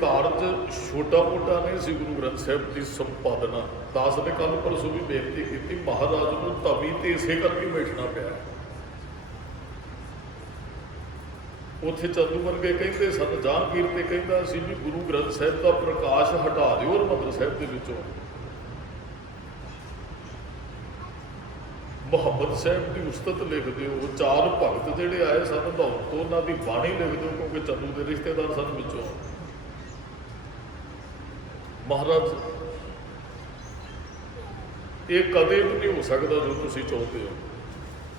ਕਾਰਜ ਛੋਟਾ ਮੋਟਾ ਨਹੀਂ ਸੀ। ਗੁਰੂ ਗ੍ਰੰਥ ਸਾਹਿਬ ਦੀ ਸੰਪਾਦਨਾ ਦਾਸ ਨੇ ਕੱਲ ਪਰਸੋਂ ਵੀ ਬੇਨਤੀ ਕੀਤੀ, ਮਹਾਰਾਜ ਨੂੰ ਤਵੀ ਤੇ ਇਸੇ ਕਰਕੇ ਬੈਠਣਾ ਪਿਆ। ਉੱਥੇ ਚੰਦੂ ਵਰਗੇ ਕਹਿੰਦੇ ਸਨ, ਜਹਾਂਗੀਰ ਤੇ ਕਹਿੰਦਾ ਸੀ ਵੀ ਗੁਰੂ ਗ੍ਰੰਥ ਸਾਹਿਬ ਦਾ ਪ੍ਰਕਾਸ਼ ਹਟਾ ਦਿਓ ਹਰਿਮੰਦਰ ਸਾਹਿਬ ਦੇ ਵਿੱਚੋਂ। ਮੁਹੰਮਦ ਸਾਹਿਬ ਦੀ ਉਸਤਤ ਲਿਖ ਦਿਓ। ਚਾਰ ਭਗਤ ਜਿਹੜੇ ਆਏ ਸਨ ਲਾਹੌਰ ਤੋਂ, ਉਹਨਾਂ ਦੀ ਬਾਣੀ ਲਿਖ ਦਿਓ, ਕਿਉਂਕਿ ਚੰਦੂ ਦੇ ਰਿਸ਼ਤੇਦਾਰ ਸਨ ਵਿੱਚੋਂ। ਮਹਾਰਾਜ ਇਹ ਕਦੇ ਵੀ ਨਹੀਂ ਹੋ ਸਕਦਾ ਜੋ ਤੁਸੀਂ ਚਾਹੁੰਦੇ ਹੋ।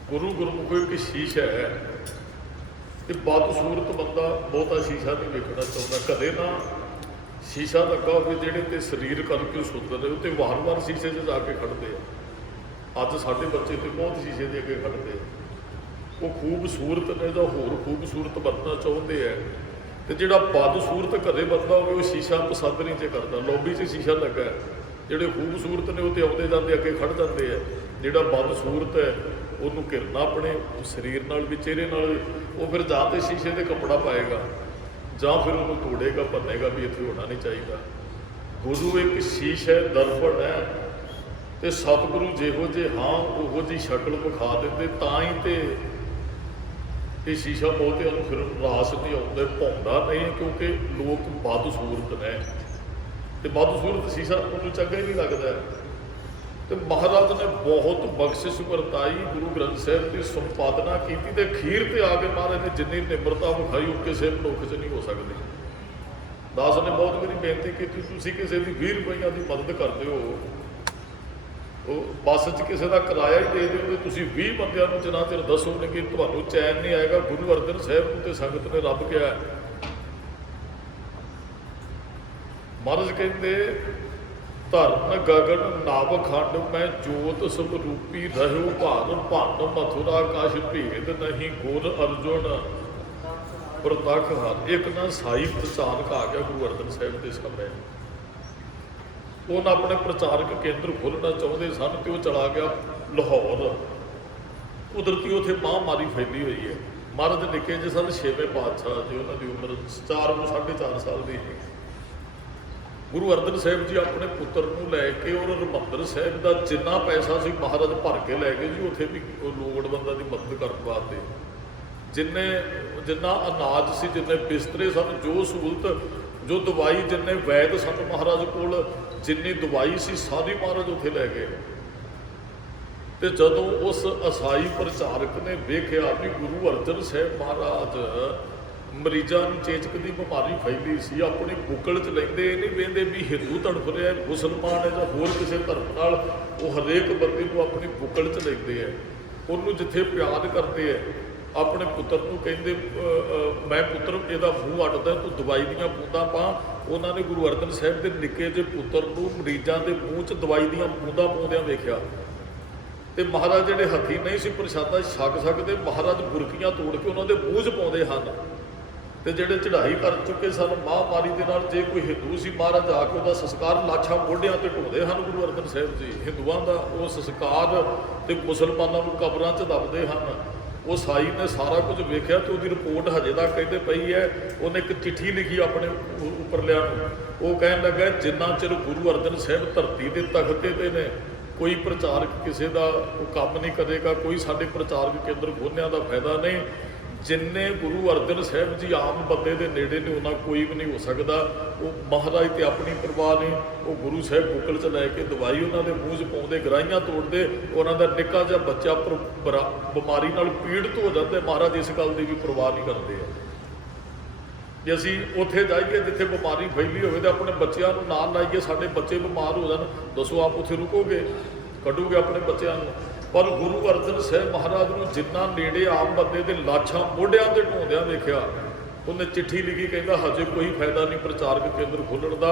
ਗੁਰੂ ਗੁਰਮੁਖੋ ਇੱਕ ਸ਼ੀਸ਼ ਹੈ ਕਿ ਬਦਸੂਰਤ ਬੰਦਾ ਬਹੁਤਾ ਸ਼ੀਸ਼ਾ ਨਹੀਂ ਵੇਖਣਾ ਚਾਹੁੰਦਾ। ਕਦੇ ਨਾ ਸ਼ੀਸ਼ਾ ਲੱਗਾ ਹੋਵੇ ਜਿਹੜੇ ਤੇ ਸਰੀਰ ਕਰਕੇ ਸੁੰਦਰ ਰਹੇ, ਤੇ ਵਾਰ-ਵਾਰ ਸ਼ੀਸ਼ੇ 'ਚ ਜਾ ਕੇ ਖੜ੍ਹਦੇ ਆ। ਅੱਜ ਸਾਡੇ ਬੱਚੇ ਤੇ ਬਹੁਤ ਸ਼ੀਸ਼ੇ ਦੇ ਅੱਗੇ ਖੜ੍ਹਦੇ ਆ। ਉਹ ਖੂਬਸੂਰਤ ਨੇ ਜਾਂ ਹੋਰ ਖੂਬਸੂਰਤ ਬਣਨਾ ਚਾਹੁੰਦੇ ਆ। ਤੇ ਜਿਹੜਾ ਬਦਸੂਰਤ ਘਰੇ ਬੰਦਾ ਹੋਵੇ ਉਹ ਸ਼ੀਸ਼ਾ ਪਸੰਦ ਨਹੀਂ ਜੇ ਕਰਦਾ। ਲੌਬੀ 'ਚ ਸ਼ੀਸ਼ਾ ਲੱਗਾ, ਜਿਹੜੇ ਖੂਬਸੂਰਤ ਨੇ ਉਹ ਤੇ ਆਉਂਦੇ ਜਾਂਦੇ ਅੱਗੇ ਖੜ੍ਹ ਜਾਂਦੇ ਆ। ਜਿਹੜਾ ਬਦਸੂਰਤ ਹੈ ਉਹਨੂੰ ਘਿਰਨਾ ਆਪਣੇ ਸਰੀਰ ਨਾਲ ਵੀ, ਚਿਹਰੇ ਨਾਲ, ਉਹ ਫਿਰ ਜਾਂ ਤੇ ਸ਼ੀਸ਼ੇ ਤੇ ਕੱਪੜਾ ਪਾਏਗਾ ਜਾਂ ਫਿਰ ਉਹਨੂੰ ਤੋੜੇਗਾ, ਭੰਨੇਗਾ ਵੀ ਇੱਥੇ ਹੋਣਾ ਨਹੀਂ ਚਾਹੀਦਾ। ਗੁਰੂ ਇੱਕ ਸ਼ੀਸ਼ ਹੈ, ਦਰਪਣ ਹੈ। ਤੇ ਸਤਿਗੁਰੂ ਜਿਹੋ ਜਿਹੇ ਹਾਂ ਉਹੋ ਜਿਹੀ ਸ਼ਕਲ ਵਿਖਾ ਦਿੰਦੇ, ਤਾਂ ਹੀ ਤੇ ਇਹ ਸ਼ੀਸ਼ਾ ਬਹੁਤਿਆਂ ਨੂੰ ਫਿਰ ਰਾਸ ਨਹੀਂ ਆਉਂਦਾ, ਭਾਉਂਦਾ ਨਹੀਂ, ਕਿਉਂਕਿ ਲੋਕ ਬਦਸੂਰਤ ਨੇ ਤੇ ਬਦਸੂਰਤ ਸ਼ੀਸ਼ਾ ਉਹਨੂੰ ਚੰਗਾ ਹੀ ਨਹੀਂ ਲੱਗਦਾ। ਤੇ ਮਹਾਰਾਜ ਨੇ ਬਹੁਤ ਬਖਸ਼ਿਸ਼ ਵਰਤਾਈ, ਗੁਰੂ ਗ੍ਰੰਥ ਸਾਹਿਬ ਦੀ ਸੰਪਾਦਨਾ ਕੀਤੀ ਤੇ ਅਖੀਰ ਤੇ ਆ ਕੇ ਮਹਾਰਾਜ ਨੇ ਜਿੰਨੀ ਨਿਮਰਤਾ ਵਿਖਾਈ ਉਹ ਕਿਸੇ ਮਨੁੱਖ 'ਚ ਨਹੀਂ ਹੋ ਸਕਦੀ। ਦਾਸ ਨੇ ਬਹੁਤ ਵਾਰੀ ਬੇਨਤੀ ਕੀਤੀ, ਤੁਸੀਂ ਕਿਸੇ ਦੀ 20 ਰੁਪਈਆਂ ਦੀ ਮਦਦ ਕਰਦੇ ਹੋ, ਉਹ ਬੱਸ 'ਚ ਕਿਸੇ ਦਾ ਕਿਰਾਇਆ ਹੀ ਦੇ ਦਿਓ, ਤੁਸੀਂ 20 ਬੰਦਿਆਂ ਨੂੰ ਜਿੰਨਾ ਚਿਰ ਦੱਸੋਗੇ ਕਿ ਤੁਹਾਨੂੰ ਚੈਨ ਨਹੀਂ ਆਏਗਾ। ਗੁਰੂ ਅਰਜਨ ਸਾਹਿਬ ਨੂੰ ਤੇ ਸੰਗਤ ਨੇ ਰੱਬ ਕਿਹਾ। ਮਹਾਰਾਜ ਕਹਿੰਦੇ ਧਰਨ ਗਗਨ ਨਭ ਖੰਡ ਮੈਂ ਜੋਤ ਸਵਰੂਪੀ ਰਹਿਓ ਭਾਰ ਭੰਨ ਮਥੁਰਾ ਕਛ ਭੇਦ ਨਹੀਂ ਗੁਰ ਅਰਜੁਨ ਪ੍ਰਤੱਖ ਹਰ। ਇੱਕ ਨਾ ਸਾਈ ਪ੍ਰਚਾਰਕ ਆ ਗਿਆ ਗੁਰੂ ਅਰਜਨ ਸਾਹਿਬ ਦੇ ਸਮੇਂ। ਉਹਨਾਂ ਆਪਣੇ ਪ੍ਰਚਾਰਕ ਕੇਂਦਰ ਖੋਲ੍ਹਣਾ ਚਾਹੁੰਦੇ ਸਨ ਤੇ ਉਹ ਚਲਾ ਗਿਆ ਲਾਹੌਰ। ਕੁਦਰਤੀ ਉੱਥੇ ਮਹਾਂਮਾਰੀ ਫੈਲੀ ਹੋਈ ਹੈ। ਮਹਾਰਾਜ ਨਿੱਕੇ ਜਿਹੇ ਸਨ, 6ਵੇਂ ਪਾਤਸ਼ਾਹ ਜੀ, ਉਹਨਾਂ ਦੀ ਉਮਰ 4 ਤੋਂ 4.5 ਸਾਲ ਦੀ ਸੀ। ਗੁਰੂ ਅਰਜਨ ਸਾਹਿਬ ਜੀ ਆਪਣੇ ਪੁੱਤਰ ਨੂੰ ਲੈ ਕੇ ਔਰ ਹਰਿਮੰਦਰ ਸਾਹਿਬ ਦਾ ਜਿੰਨਾ ਪੈਸਾ ਸੀ ਮਹਾਰਾਜ ਭਰ ਕੇ ਲੈ ਗਏ ਜੀ। ਉੱਥੇ ਵੀ ਲੋੜਵੰਦਾਂ ਦੀ ਮਦਦ ਕਰਨ ਵਾਸਤੇ ਜਿੰਨਾ ਅਨਾਜ ਸੀ, ਜਿੰਨੇ ਬਿਸਤਰੇ ਸਨ, ਜੋ ਸਹੂਲਤ, ਜੋ ਦਵਾਈ, ਜਿੰਨੇ ਵੈਦ ਸਨ ਮਹਾਰਾਜ ਕੋਲ, ਜਿੰਨੀ ਦਵਾਈ ਸੀ ਸਾਰੀ ਮਹਾਰਾਜ ਉੱਥੇ ਲੈ ਗਏ। ਤੇ ਜਦੋਂ ਉਸ ਅਸਾਈ ਪ੍ਰਚਾਰਕ ਨੇ ਵੇਖਿਆ ਵੀ ਗੁਰੂ ਅਰਜਨ ਸਾਹਿਬ ਮਹਾਰਾਜ ਮਰੀਜ਼ਾਂ ਨੂੰ ਚੇਚਕ ਦੀ ਬਿਮਾਰੀ ਫੈਲੀ ਸੀ, ਆਪਣੀ ਬੁੱਕਲ 'ਚ ਲੈਂਦੇ, ਇਹ ਨਹੀਂ ਵੇਂਦੇ ਵੀ ਹਿੰਦੂ ਤੜਫ ਰਿਹਾ, ਮੁਸਲਮਾਨ ਹੈ ਜਾਂ ਹੋਰ ਕਿਸੇ ਧਰਮ ਨਾਲ, ਉਹ ਹਰੇਕ ਬੰਦੇ ਨੂੰ ਆਪਣੀ ਬੁੱਕਲ 'ਚ ਲੈਂਦੇ ਹੈ, ਉਹਨੂੰ ਜਿੱਥੇ ਪਿਆਰ ਕਰਦੇ ਹੈ। ਆਪਣੇ ਪੁੱਤਰ ਨੂੰ ਕਹਿੰਦੇ ਮੈਂ ਪੁੱਤਰ ਇਹਦਾ ਮੂੰਹ ਅੱਡਦਾ, ਤੂੰ ਦਵਾਈ ਦੀਆਂ ਬੂੰਦਾਂ ਪਾ। ਉਹਨਾਂ ਨੇ ਗੁਰੂ ਅਰਜਨ ਸਾਹਿਬ ਦੇ ਨਿੱਕੇ ਜਿਹੇ ਪੁੱਤਰ ਨੂੰ ਮਰੀਜ਼ਾਂ ਦੇ ਮੂੰਹ 'ਚ ਦਵਾਈ ਦੀਆਂ ਬੂੰਦਾਂ ਪਾਉਂਦਿਆਂ ਵੇਖਿਆ। ਤੇ ਮਹਾਰਾਜ ਜਿਹੜੇ ਹੱਥੀਂ ਨਹੀਂ ਸੀ ਪ੍ਰਸ਼ਾਦਾ ਛਕ ਸਕਦੇ, ਮਹਾਰਾਜ ਬੁਰਕੀਆਂ ਤੋੜ ਕੇ ਉਹਨਾਂ ਦੇ ਮੂੰਹ 'ਚ ਪਾਉਂਦੇ ਹਨ। ਤੇ ਜਿਹੜੇ ਚੜ੍ਹਾਈ ਕਰ ਚੁੱਕੇ ਸਨ ਮਹਾਂਮਾਰੀ ਦੇ ਨਾਲ, ਜੇ ਕੋਈ ਹਿੰਦੂ ਸੀ ਮਹਾਰਾਜ ਆ ਕੇ ਉਹਦਾ ਸੰਸਕਾਰ ਲਾਸ਼ਾਂ ਮੋਢਿਆਂ ਤੇ ਢੋਂਦੇ ਹਨ ਗੁਰੂ ਅਰਜਨ ਸਾਹਿਬ ਜੀ। ਹਿੰਦੂਆਂ ਦਾ ਉਹ ਸੰਸਕਾਰ ਤੇ ਮੁਸਲਮਾਨਾਂ ਨੂੰ ਕਬਰਾਂ 'ਚ ਦੱਬਦੇ ਹਨ। ਉਹ ਸਾਈ ਨੇ ਸਾਰਾ ਕੁਝ ਵੇਖਿਆ ਤੇ ਉਹਦੀ ਰਿਪੋਰਟ ਹਜੇ ਤੱਕ ਕਹਿੰਦੇ ਪਈ ਹੈ। ਉਹਨੇ ਇੱਕ ਚਿੱਠੀ ਲਿਖੀ ਆਪਣੇ ਉੱਪਰਲਿਆਂ ਨੂੰ, ਉਹ ਕਹਿਣ ਲੱਗਾ ਜਿੰਨਾ ਚਿਰ ਗੁਰੂ ਅਰਜਨ ਸਾਹਿਬ ਧਰਤੀ ਦੇ ਤਖਤੇ ਤੇ ਨੇ, ਕੋਈ ਪ੍ਰਚਾਰਕ ਕਿਸੇ ਦਾ ਉਹ ਕੰਮ ਨਹੀਂ ਕਰੇਗਾ, ਕੋਈ ਸਾਡੇ ਪ੍ਰਚਾਰਕ ਕੇਂਦਰ ਖੋਲ੍ਹਿਆਂ ਦਾ ਫਾਇਦਾ ਨਹੀਂ। ਜਿੰਨੇ ਗੁਰੂ ਅਰਜਨ ਸਾਹਿਬ ਜੀ ਆਮ ਬੰਦੇ ਦੇ ਨੇੜੇ ਨੇ ਉਹਨਾਂ ਕੋਈ ਵੀ ਨਹੀਂ ਹੋ ਸਕਦਾ। ਉਹ ਮਹਾਰਾਜ ਤੇ ਆਪਣੀ ਪਰਵਾਹ ਨਹੀਂ, ਉਹ ਗੁਰੂ ਸਾਹਿਬ ਬੁੱਕਲ 'ਚ ਲੈ ਕੇ ਦਵਾਈ ਉਹਨਾਂ ਦੇ ਮੂੰਹ 'ਚ ਪਾਉਂਦੇ, ਗਰਾਹੀਆਂ ਤੋੜਦੇ, ਉਹਨਾਂ ਦਾ ਨਿੱਕਾ ਜਿਹਾ ਬੱਚਾ ਬਿਮਾਰੀ ਨਾਲ ਪੀੜਤ ਹੋ ਜਾਂਦੇ, ਮਹਾਰਾਜ ਇਸ ਗੱਲ ਦੀ ਵੀ ਪਰਵਾਹ ਨਹੀਂ ਕਰਦੇ ਆ। ਜੇ ਅਸੀਂ ਉੱਥੇ ਜਾਈਏ ਜਿੱਥੇ ਬਿਮਾਰੀ ਫੈਲੀ ਹੋਵੇ ਤੇ ਆਪਣੇ ਬੱਚਿਆਂ ਨੂੰ ਨਾਲ ਲਾਈਏ, ਸਾਡੇ ਬੱਚੇ ਬਿਮਾਰ ਹੋ ਜਾਣ, ਦੱਸੋ ਆਪ ਉੱਥੇ ਰੁਕੋਗੇ? ਕੱਢੋਗੇ ਆਪਣੇ ਬੱਚਿਆਂ ਨੂੰ? ਪਰ ਗੁਰੂ ਅਰਜਨ ਸਾਹਿਬ ਮਹਾਰਾਜ ਨੂੰ ਜਿੰਨਾ ਨੇੜੇ ਆਮ ਬੰਦੇ ਦੇ ਲਾਸ਼ਾਂ ਮੋਢਿਆਂ ਤੇ ਢੋਂਦਿਆਂ ਵੇਖਿਆ, ਉਹਨੇ ਚਿੱਠੀ ਲਿਖੀ, ਕਹਿੰਦਾ ਹਜੇ ਕੋਈ ਫਾਇਦਾ ਨਹੀਂ ਪ੍ਰਚਾਰਕ ਕੇਂਦਰ ਖੋਲ੍ਹਣ ਦਾ।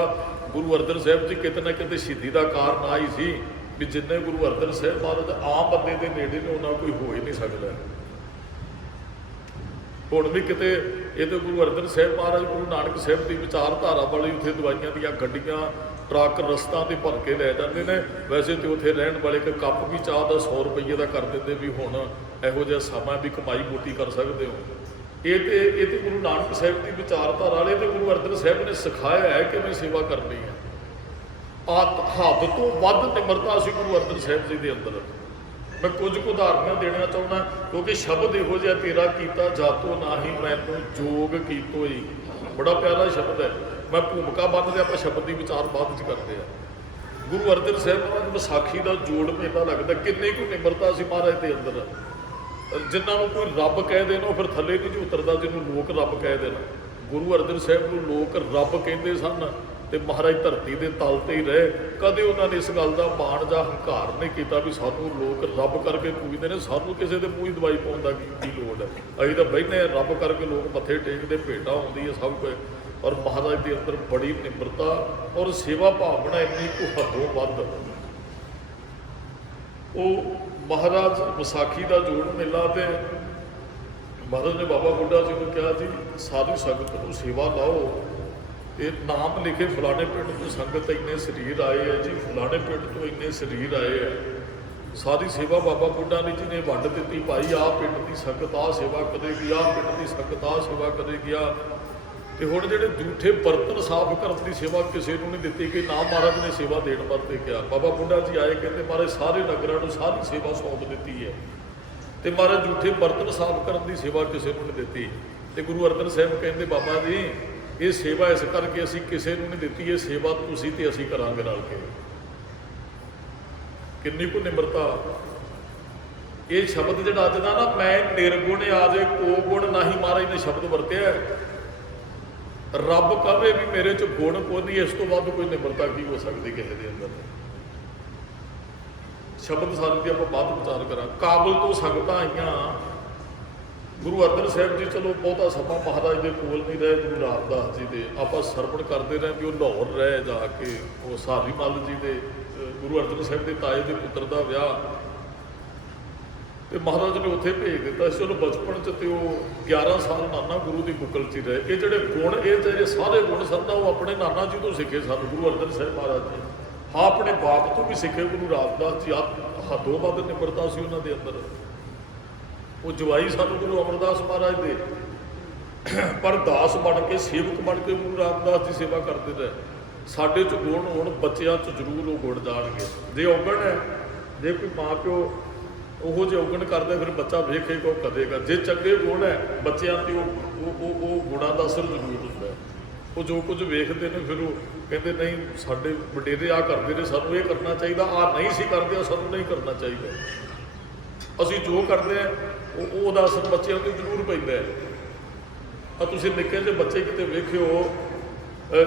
ਗੁਰੂ ਅਰਜਨ ਸਾਹਿਬ ਜੀ ਕਿਤੇ ਨਾ ਕਿਤੇ ਸ਼ਹੀਦੀ ਦਾ ਕਾਰਨ ਆਈ ਸੀ ਵੀ ਜਿੰਨੇ ਗੁਰੂ ਅਰਜਨ ਸਾਹਿਬ ਮਹਾਰਾਜ ਆਮ ਬੰਦੇ ਦੇ ਨੇੜੇ ਨੇ ਉਹਨਾਂ ਕੋਈ ਹੋ ਹੀ ਨਹੀਂ ਸਕਦਾ। ਹੁਣ ਵੀ ਕਿਤੇ ਇਹਦੇ ਗੁਰੂ ਅਰਜਨ ਸਾਹਿਬ ਮਹਾਰਾਜ ਗੁਰੂ ਨਾਨਕ ਸਾਹਿਬ ਦੀ ਵਿਚਾਰਧਾਰਾ ਵਾਲੀ ਉੱਥੇ ਦਵਾਈਆਂ ਦੀਆਂ ਗੱਡੀਆਂ ਟਰੱਕ ਰਸਤਾਂ 'ਤੇ ਭਰ ਕੇ ਲੈ ਜਾਂਦੇ ਨੇ। ਵੈਸੇ ਤਾਂ ਉੱਥੇ ਰਹਿਣ ਵਾਲੇ ਇੱਕ ਕੱਪ ਵੀ ਚਾਹ ਦਾ 100 ਰੁਪਈਏ ਦਾ ਕਰ ਦਿੰਦੇ ਵੀ ਹੁਣ ਇਹੋ ਜਿਹਾ ਸਮਾਂ ਵੀ ਕਮਾਈ ਮੋਟੀ ਕਰ ਸਕਦੇ ਹੋ। ਇਹ ਤੇ ਗੁਰੂ ਨਾਨਕ ਸਾਹਿਬ ਦੀ ਵਿਚਾਰਧਾਰਾ ਵਾਲੇ ਤੇ ਗੁਰੂ ਅਰਜਨ ਸਾਹਿਬ ਨੇ ਸਿਖਾਇਆ ਹੈ ਕਿਵੇਂ ਸੇਵਾ ਕਰਨੀ ਹੈ। ਹੱਦ ਤੋਂ ਵੱਧ ਨਿਮਰਤਾ ਸੀ ਗੁਰੂ ਅਰਜਨ ਸਾਹਿਬ ਜੀ ਦੇ ਅੰਦਰ। ਮੈਂ ਕੁਝ ਕੁ ਉਦਾਹਰਨਾਂ ਦੇਣੀਆਂ ਚਾਹੁੰਦਾ, ਕਿਉਂਕਿ ਸ਼ਬਦ ਇਹੋ ਜਿਹਾ ਤੇਰਾ ਕੀਤਾ ਜਾਤੋ ਨਾਹੀ ਮੈਨੂੰ ਜੋਗ ਕੀਤੋਈ, ਬੜਾ ਪਿਆਰਾ ਸ਼ਬਦ ਹੈ। ਮੈਂ ਭੂਮਿਕਾ ਬੰਨ੍ਹਦੇ ਆਪਾਂ ਸ਼ਬਦ ਦੀ ਵਿਚਾਰ ਬਾਅਦ ਵਿੱਚ ਕਰਦੇ ਆ। ਗੁਰੂ ਅਰਜਨ ਸਾਹਿਬ ਨੂੰ ਵਿਸਾਖੀ ਦਾ ਜੋੜ ਮੇਲਾ ਲੱਗਦਾ, ਕਿੰਨੀ ਕੁ ਨਿਮਰਤਾ ਸੀ ਮਹਾਰਾਜ ਦੇ ਅੰਦਰ। ਜਿਨ੍ਹਾਂ ਨੂੰ ਕੋਈ ਰੱਬ ਕਹਿ ਦੇਣ ਉਹ ਫਿਰ ਥੱਲੇ ਨਹੀਂ ਜੀ ਉਤਰਦਾ, ਜਿਹਨੂੰ ਲੋਕ ਰੱਬ ਕਹਿ ਦੇਣ। ਗੁਰੂ ਅਰਜਨ ਸਾਹਿਬ ਨੂੰ ਲੋਕ ਰੱਬ ਕਹਿੰਦੇ ਸਨ ਤੇ ਮਹਾਰਾਜ ਧਰਤੀ ਦੇ ਤਲ ਤੇ ਹੀ ਰਹੇ। ਕਦੇ ਉਹਨਾਂ ਨੇ ਇਸ ਗੱਲ ਦਾ ਮਾਣ ਜਾਂ ਹੰਕਾਰ ਨਹੀਂ ਕੀਤਾ ਵੀ ਸਾਨੂੰ ਲੋਕ ਰੱਬ ਕਰਕੇ ਪੂਜਦੇ ਨੇ, ਸਾਨੂੰ ਕਿਸੇ ਦੇ ਮੂੰਹ ਹੀ ਦਵਾਈ ਪਾਉਣ ਦਾ ਕੀ ਲੋੜ ਹੈ। ਅਸੀਂ ਤਾਂ ਬਹਿਨੇ ਰੱਬ ਕਰਕੇ ਲੋਕ ਮੱਥੇ ਟੇਕਦੇ, ਭੇਟਾ ਹੁੰਦੀ ਹੈ ਸਭ ਕੁਝ। ਔਰ ਮਹਾਰਾਜ ਦੇ ਅੰਦਰ ਬੜੀ ਨਿਮਰਤਾ ਔਰ ਸੇਵਾ ਭਾਵਨਾ ਇੰਨੀ ਕੁ ਹੱਦੋਂ ਵੱਧ। ਉਹ ਮਹਾਰਾਜ ਵਿਸਾਖੀ ਦਾ ਜੋੜ ਮੇਲਾ ਤੇ ਮਹਾਰਾਜ ਨੇ ਬਾਬਾ ਬੁੱਢਾ ਜੀ ਨੂੰ ਕਿਹਾ ਜੀ ਸਾਰੀ ਸੰਗਤ ਨੂੰ ਸੇਵਾ ਲਾਓ, ਇਹ ਨਾਮ ਲਿਖੇ ਫਲਾਣੇ ਪਿੰਡ ਤੋਂ ਸੰਗਤ ਇੰਨੇ ਸਰੀਰ ਆਏ ਹੈ ਜੀ, ਫਲਾਣੇ ਪਿੰਡ ਤੋਂ ਇੰਨੇ ਸਰੀਰ ਆਏ ਹੈ। ਸਾਰੀ ਸੇਵਾ ਬਾਬਾ ਬੁੱਢਾ ਜੀ ਨੇ ਵੰਡ ਦਿੱਤੀ, ਭਾਈ ਆਹ ਪਿੰਡ ਦੀ ਸੰਗਤ ਆਹ ਸੇਵਾ ਕਰੇਗੀ, ਆਹ ਪਿੰਡ ਦੀ ਸੰਗਤ ਆਹ ਸੇਵਾ ਕਰੇਗੀ ਆ। ਤੇ ਹੁਣ ਜਿਹੜੇ ਝੂਠੇ ਬਰਤਨ ਸਾਫ਼ ਕਰਨ ਦੀ ਸੇਵਾ ਕਿਸੇ ਨੂੰ ਨਹੀਂ ਦਿੱਤੀ ਕਿ ਨਾ ਮਹਾਰਾਜ ਨੇ ਸੇਵਾ ਦੇਣ ਵਾਸਤੇ ਕਿਹਾ। ਬਾਬਾ ਬੁੱਢਾ ਜੀ ਆਏ, ਕਹਿੰਦੇ ਮਹਾਰਾਜ ਸਾਰੇ ਨਗਰਾਂ ਨੂੰ ਸਾਰੀ ਸੇਵਾ ਸੌਂਪ ਦਿੱਤੀ ਹੈ ਤੇ ਮਹਾਰਾਜ ਝੂਠੇ ਬਰਤਨ ਸਾਫ਼ ਕਰਨ ਦੀ ਸੇਵਾ ਕਿਸੇ ਨੂੰ ਨਹੀਂ ਦਿੱਤੀ। ਤੇ ਗੁਰੂ ਅਰਜਨ ਸਾਹਿਬ ਕਹਿੰਦੇ ਬਾਬਾ ਜੀ ਇਹ ਸੇਵਾ ਇਸ ਕਰਕੇ ਅਸੀਂ ਕਿਸੇ ਨੂੰ ਨਹੀਂ ਦਿੱਤੀ, ਇਹ ਸੇਵਾ ਤੁਸੀਂ ਤੇ ਅਸੀਂ ਕਰਾਂਗੇ ਰਲ ਕੇ। ਕਿੰਨੀ ਕੁ ਨਿਮਰਤਾ। ਇਹ ਸ਼ਬਦ ਜਿਹੜਾ ਅੱਜ ਦਾ ਨਾ ਮੈਂ ਨਿਰਗੁਣ ਆ ਜੇ ਕੋ ਗੁਣ ਨਹੀਂ, ਮਹਾਰਾਜ ਨੇ ਸ਼ਬਦ ਵਰਤਿਆ। ਰੱਬ ਕਹੇ ਵੀ ਮੇਰੇ 'ਚ ਗੁਣ ਕੋਈ ਨਹੀਂ, ਇਸ ਤੋਂ ਵੱਧ ਕੋਈ ਨਿਮਰਤਾ ਕੀ ਹੋ ਸਕਦੀ ਕਿਸੇ ਦੇ ਅੰਦਰ। ਸ਼ਬਦ ਸਾਨੂੰ ਦੀ ਆਪਾਂ ਬਾਅਦ ਵਿਚਾਰ ਕਰਾਂ। ਕਾਬਲ ਤੋਂ ਸੰਗਤਾਂ ਆਈਆਂ ਗੁਰੂ ਅਰਜਨ ਸਾਹਿਬ ਜੀ, ਚਲੋ ਬਹੁਤਾ ਸਮਾਂ ਮਹਾਰਾਜ ਦੇ ਕੋਲ ਨਹੀਂ ਰਹੇ, ਗੁਰੂ ਰਾਮਦਾਸ ਜੀ ਦੇ ਆਪਾਂ ਸਰਵਣ ਕਰਦੇ ਰਹੇ ਵੀ ਉਹ ਲਾਹੌਰ ਰਹੇ ਜਾ ਕੇ। ਉਹ ਸਾਰੀ ਮੱਲ ਜੀ ਦੇ ਗੁਰੂ ਅਰਜਨ ਸਾਹਿਬ ਦੇ ਤਾਏ ਦੇ ਪੁੱਤਰ ਦਾ ਵਿਆਹ ਤੇ ਮਹਾਰਾਜ ਨੇ ਉੱਥੇ ਭੇਜ ਦਿੱਤਾ ਸੀ। ਚਲੋ ਬਚਪਨ 'ਚ ਤੇ ਉਹ 11 ਸਾਲ ਨਾਨਾ ਗੁਰੂ ਦੀ ਬੁੱਕਲ 'ਚ ਹੀ ਰਹੇ। ਇਹ ਜਿਹੜੇ ਗੁਣ ਇਹ ਜਿਹੜੇ ਸਾਰੇ ਗੁਣ ਸਨ ਨਾ ਉਹ ਆਪਣੇ ਨਾਨਾ ਜੀ ਤੋਂ ਸਿੱਖੇ ਸਨ ਗੁਰੂ ਅਰਜਨ ਸਾਹਿਬ ਮਹਾਰਾਜ ਜੀ। ਹਾਂ ਆਪਣੇ ਬਾਪ ਤੋਂ ਵੀ ਸਿੱਖੇ ਗੁਰੂ ਰਾਮਦਾਸ ਜੀ। ਹੱਦੋਂ ਵੱਧ ਨਿਮਰਤਾ ਸੀ ਉਹਨਾਂ ਦੇ ਅੰਦਰ। ਉਹ ਜਵਾਈ ਸਾਨੂੰ ਗੁਰੂ ਅਮਰਦਾਸ ਮਹਾਰਾਜ ਦੇ, ਪਰ ਦਾਸ ਬਣ ਕੇ ਸੇਵਕ ਬਣ ਕੇ ਗੁਰੂ ਰਾਮਦਾਸ ਦੀ ਸੇਵਾ ਕਰਦੇ ਰਹੇ। ਸਾਡੇ 'ਚ ਗੁਣ ਹੋਣ, ਬੱਚਿਆਂ 'ਚ ਜ਼ਰੂਰ ਉਹ ਗੁਣ ਜਾਣਗੇ। ਜੇ ਔਗਣ ਹੈ, ਜੇ ਕੋਈ ਮਾਂ ਪਿਓ ਉਹੋ ਜਿਹੇ ਔਗਣ ਕਰਦੇ ਫਿਰ ਬੱਚਾ ਵੇਖੇਗਾ ਉਹ ਕਰੇਗਾ। ਜੇ ਚੰਗੇ ਗੁਣ ਹੈ ਬੱਚਿਆਂ 'ਤੇ ਉਹ ਗੁਣਾਂ ਦਾ ਅਸਰ ਜ਼ਰੂਰ ਹੁੰਦਾ। ਉਹ ਜੋ ਕੁਝ ਵੇਖਦੇ ਨੇ ਫਿਰ ਉਹ ਕਹਿੰਦੇ ਨਹੀਂ ਸਾਡੇ ਵਡੇਰੇ ਆਹ ਕਰਦੇ ਨੇ, ਸਾਨੂੰ ਇਹ ਕਰਨਾ ਚਾਹੀਦਾ, ਆਹ ਨਹੀਂ ਸੀ ਕਰਦੇ ਸਾਨੂੰ ਨਹੀਂ ਕਰਨਾ ਚਾਹੀਦਾ। ਅਸੀਂ ਜੋ ਕਰਦੇ ਹਾਂ ਉਹਦਾ ਅਸਰ ਬੱਚਿਆਂ 'ਤੇ ਜ਼ਰੂਰ ਪੈਂਦਾ ਹੈ। ਆ ਤੁਸੀਂ ਨਿੱਕੇ ਜਿਹੇ ਬੱਚੇ ਕਿਤੇ ਵੇਖਿਓ,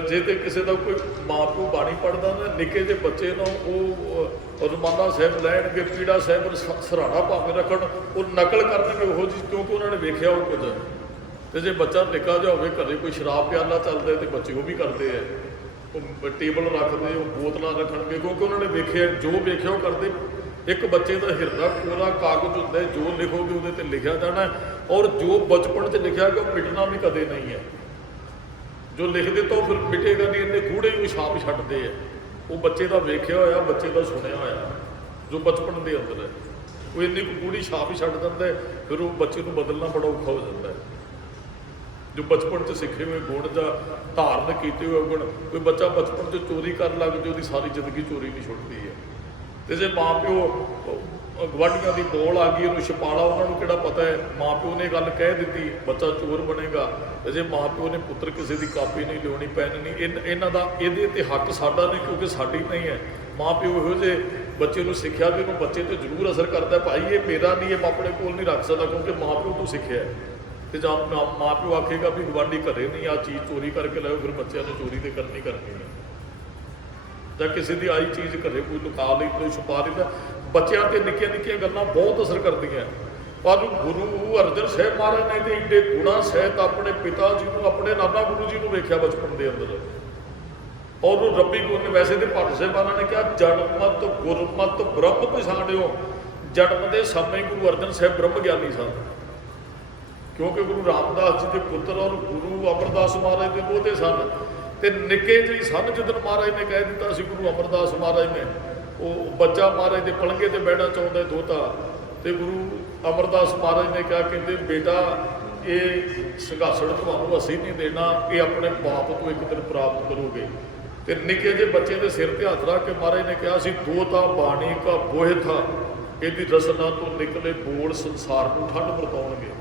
ਜੇ ਤੇ ਕਿਸੇ ਦਾ ਕੋਈ ਮਾਂ ਪਿਓ ਬਾਣੀ ਪੜ੍ਹਦਾ ਨਾ, ਨਿੱਕੇ ਜਿਹੇ ਬੱਚੇ ਨੂੰ ਉਹ ਰੁਮਾਲਾ ਸਾਹਿਬ ਲੈਣਗੇ, ਪੀੜਾ ਸਾਹਿਬ ਸਰਾਣਾ ਭਾਵੇਂ ਰੱਖਣ, ਉਹ ਨਕਲ ਕਰਨਗੇ ਉਹੋ ਜਿਹੀ, ਕਿਉਂਕਿ ਉਹਨਾਂ ਨੇ ਵੇਖਿਆ ਉਹ ਕੁਝ। ਤੇ ਜੇ ਬੱਚਾ ਨਿੱਕਾ ਜਿਹਾ ਹੋਵੇ, ਘਰੇ ਕੋਈ ਸ਼ਰਾਬ ਪਿਆਲਾ ਚੱਲਦਾ ਤੇ ਬੱਚੇ ਉਹ ਵੀ ਕਰਦੇ ਹੈ, ਉਹ ਟੇਬਲ ਰੱਖਦੇ, ਉਹ ਬੋਤਲਾਂ ਰੱਖਣਗੇ, ਕਿਉਂਕਿ ਉਹਨਾਂ ਨੇ ਵੇਖਿਆ, ਜੋ ਵੇਖਿਆ ਉਹ ਕਰਦੇ। ਇੱਕ ਬੱਚੇ ਦਾ ਹਿਰਦਾ ਕੋਰਾ ਕਾਗਜ਼ ਹੁੰਦਾ, ਜੋ ਲਿਖੋਗੇ ਉਹਦੇ 'ਤੇ ਲਿਖਿਆ ਜਾਣਾ, ਔਰ ਜੋ ਬਚਪਨ 'ਚ ਲਿਖਿਆ ਕਿ ਉਹ ਮਿਟਣਾ ਵੀ ਕਦੇ ਨਹੀਂ ਹੈ। ਜੋ ਲਿਖ ਦਿੱਤਾ ਉਹ ਫਿਰ ਮਿਟੇਗਾ ਨਹੀਂ, ਇੰਨੇ ਗੂੜੇ ਨੂੰ ਛਾਪ ਛੱਡਦੇ ਆ। ਉਹ ਬੱਚੇ ਦਾ ਵੇਖਿਆ ਹੋਇਆ, ਬੱਚੇ ਦਾ ਸੁਣਿਆ ਹੋਇਆ, ਜੋ ਬਚਪਨ ਦੇ ਅੰਦਰ ਹੈ, ਉਹ ਇੰਨੀ ਕੁ ਗੂੜੀ ਛਾਪ ਹੀ ਛੱਡ ਦਿੰਦਾ ਹੈ। ਫਿਰ ਉਹ ਬੱਚੇ ਨੂੰ ਬਦਲਣਾ ਬੜਾ ਔਖਾ ਹੋ ਜਾਂਦਾ ਹੈ। ਜੋ ਬਚਪਨ 'ਚ ਸਿੱਖੇ ਹੋਏ ਗੁਣ ਜਾਂ ਧਾਰਨ ਕੀਤੇ ਹੋਏ ਗੁਣ, ਕੋਈ ਬੱਚਾ ਬਚਪਨ 'ਚ ਚੋਰੀ ਕਰਨ ਲੱਗ ਜਾਏ, ਉਹਦੀ ਸਾਰੀ ਜ਼ਿੰਦਗੀ ਚੋਰੀ ਨਹੀਂ ਛੁੱਟਦੀ ਹੈ। ਤੇ ਜੇ ਮਾਂ ਪਿਓ ਗਵਾਂਢੀਆਂ ਦੀ ਬੋਲ ਆ ਗਈ, ਉਹਨੂੰ ਛਪਾਲਾ, ਉਹਨਾਂ ਨੂੰ ਕਿਹੜਾ ਪਤਾ ਹੈ ਮਾਂ ਪਿਓ ਨੇ ਗੱਲ ਕਹਿ ਦਿੱਤੀ ਬੱਚਾ ਚੋਰ ਬਣੇਗਾ। ਤੇ ਜੇ ਮਾਂ ਪਿਓ ਨੇ ਪੁੱਤਰ ਕਿਸੇ ਦੀ ਕਾਪੀ ਨਹੀਂ ਲਿਆਉਣੀ, ਪੈਨ ਨਹੀਂ, ਇਹਨਾਂ ਦਾ ਇਹਦੇ 'ਤੇ ਹੱਕ ਸਾਡਾ ਨਹੀਂ, ਕਿਉਂਕਿ ਸਾਡੀ ਨਹੀਂ ਹੈ। ਮਾਂ ਪਿਓ ਇਹੋ ਜਿਹੇ ਬੱਚੇ ਨੂੰ ਸਿੱਖਿਆ ਵੀ ਉਹਨੂੰ ਬੱਚੇ 'ਤੇ ਜ਼ਰੂਰ ਅਸਰ ਕਰਦਾ, ਭਾਈ ਇਹ ਮੇਰਾ ਨਹੀਂ, ਇਹ ਮੈਂ ਆਪਣੇ ਕੋਲ ਨਹੀਂ ਰੱਖ ਸਕਦਾ, ਕਿਉਂਕਿ ਮਾਂ ਪਿਓ ਤੋਂ ਸਿੱਖਿਆ। ਤੇ ਜਾਂ ਮਾਂ ਪਿਓ ਆਖੇਗਾ ਵੀ ਗਵਾਂਢੀ ਘਰੇ ਨਹੀਂ, ਆਹ ਚੀਜ਼ ਚੋਰੀ ਕਰਕੇ ਲਿਆਓ, ਫਿਰ ਬੱਚਿਆਂ ਨੇ ਚੋਰੀ ਤੇ ਕਰਨੀ ਹੈ। ਜਾਂ ਕਿਸੇ ਦੀ ਆਈ ਚੀਜ਼ ਘਰੇ ਕੋਈ ਲੁਕਾ ਲਈ, ਕੋਈ ਛੁਪਾ ਦਿੱਤਾ, ਬੱਚਿਆਂ 'ਤੇ ਨਿੱਕੀਆਂ ਨਿੱਕੀਆਂ ਗੱਲਾਂ ਬਹੁਤ ਅਸਰ ਕਰਦੀਆਂ। ਪਰ ਗੁਰੂ ਅਰਜਨ ਸਾਹਿਬ ਮਹਾਰਾਜ ਨੇ ਤੇ ਏਡੇ ਗੁਣਾ ਸਹਿਤ ਆਪਣੇ ਪਿਤਾ ਜੀ ਨੂੰ, ਆਪਣੇ ਨਾਨਾ ਗੁਰੂ ਜੀ ਨੂੰ ਵੇਖਿਆ ਬਚਪਨ ਦੇ ਅੰਦਰ, ਔਰ ਉਹ ਰੱਬੀ ਗੁਣ ਨੇ। ਵੈਸੇ ਤੇ ਭੱਟ ਸਾਹਿਬਾਨਾਂ ਨੇ ਕਿਹਾ ਜਨਮਤ ਗੁਰਮਤ ਬ੍ਰਹਮ ਪਛਾਣਿਓ। ਜਨਮ ਦੇ ਸਮੇਂ ਗੁਰੂ ਅਰਜਨ ਸਾਹਿਬ ਬ੍ਰਹਮ ਗਿਆਨੀ ਸਨ, ਕਿਉਂਕਿ ਗੁਰੂ ਰਾਮਦਾਸ ਜੀ ਦੇ ਪੁੱਤਰ ਔਰ ਗੁਰੂ ਅਮਰਦਾਸ ਮਹਾਰਾਜ ਦੇ ਦੋਹਤੇ ਸਨ। ਤੇ ਨਿੱਕੇ ਜਿਹੇ ਸਨ ਜਦੋਂ ਮਹਾਰਾਜ ਨੇ ਕਹਿ ਦਿੱਤਾ ਸੀ, ਗੁਰੂ ਅਮਰਦਾਸ ਮਹਾਰਾਜ ਨੇ, ਉਹ ਬੱਚਾ ਮਹਾਰਾਜ ਦੇ ਪਲੰਘੇ ਤੇ ਬਹਿਣਾ ਚਾਹੁੰਦਾ ਦੋਹਤਾ, ਤੇ ਗੁਰੂ ਅਮਰਦਾਸ ਮਹਾਰਾਜ ਨੇ ਕਿਹਾ, ਕਹਿੰਦੇ ਬੇਟਾ ਇਹ ਸੰਘਾਸਣ ਤੁਹਾਨੂੰ ਅਸੀਂ ਨਹੀਂ ਦੇਣਾ, ਇਹ ਆਪਣੇ ਬਾਪ ਤੋਂ ਇੱਕ ਦਿਨ ਪ੍ਰਾਪਤ ਕਰੋਗੇ। ਤੇ ਨਿੱਕੇ ਜਿਹੇ ਬੱਚੇ ਦੇ ਸਿਰ ਤੇ ਹੱਥ ਰੱਖ ਕੇ ਮਹਾਰਾਜ ਨੇ ਕਿਹਾ ਸੀ, ਦੋ ਤਾਂ ਬਾਣੀ ਕਾ ਬੋਹਿ ਥਾ, ਇਹਦੀ ਰਸਨਾ ਤੋਂ ਨਿਕਲੇ ਬੋਲ ਸੰਸਾਰ ਨੂੰ ਠੰਡ ਵਰਤਾਉਣਗੇ।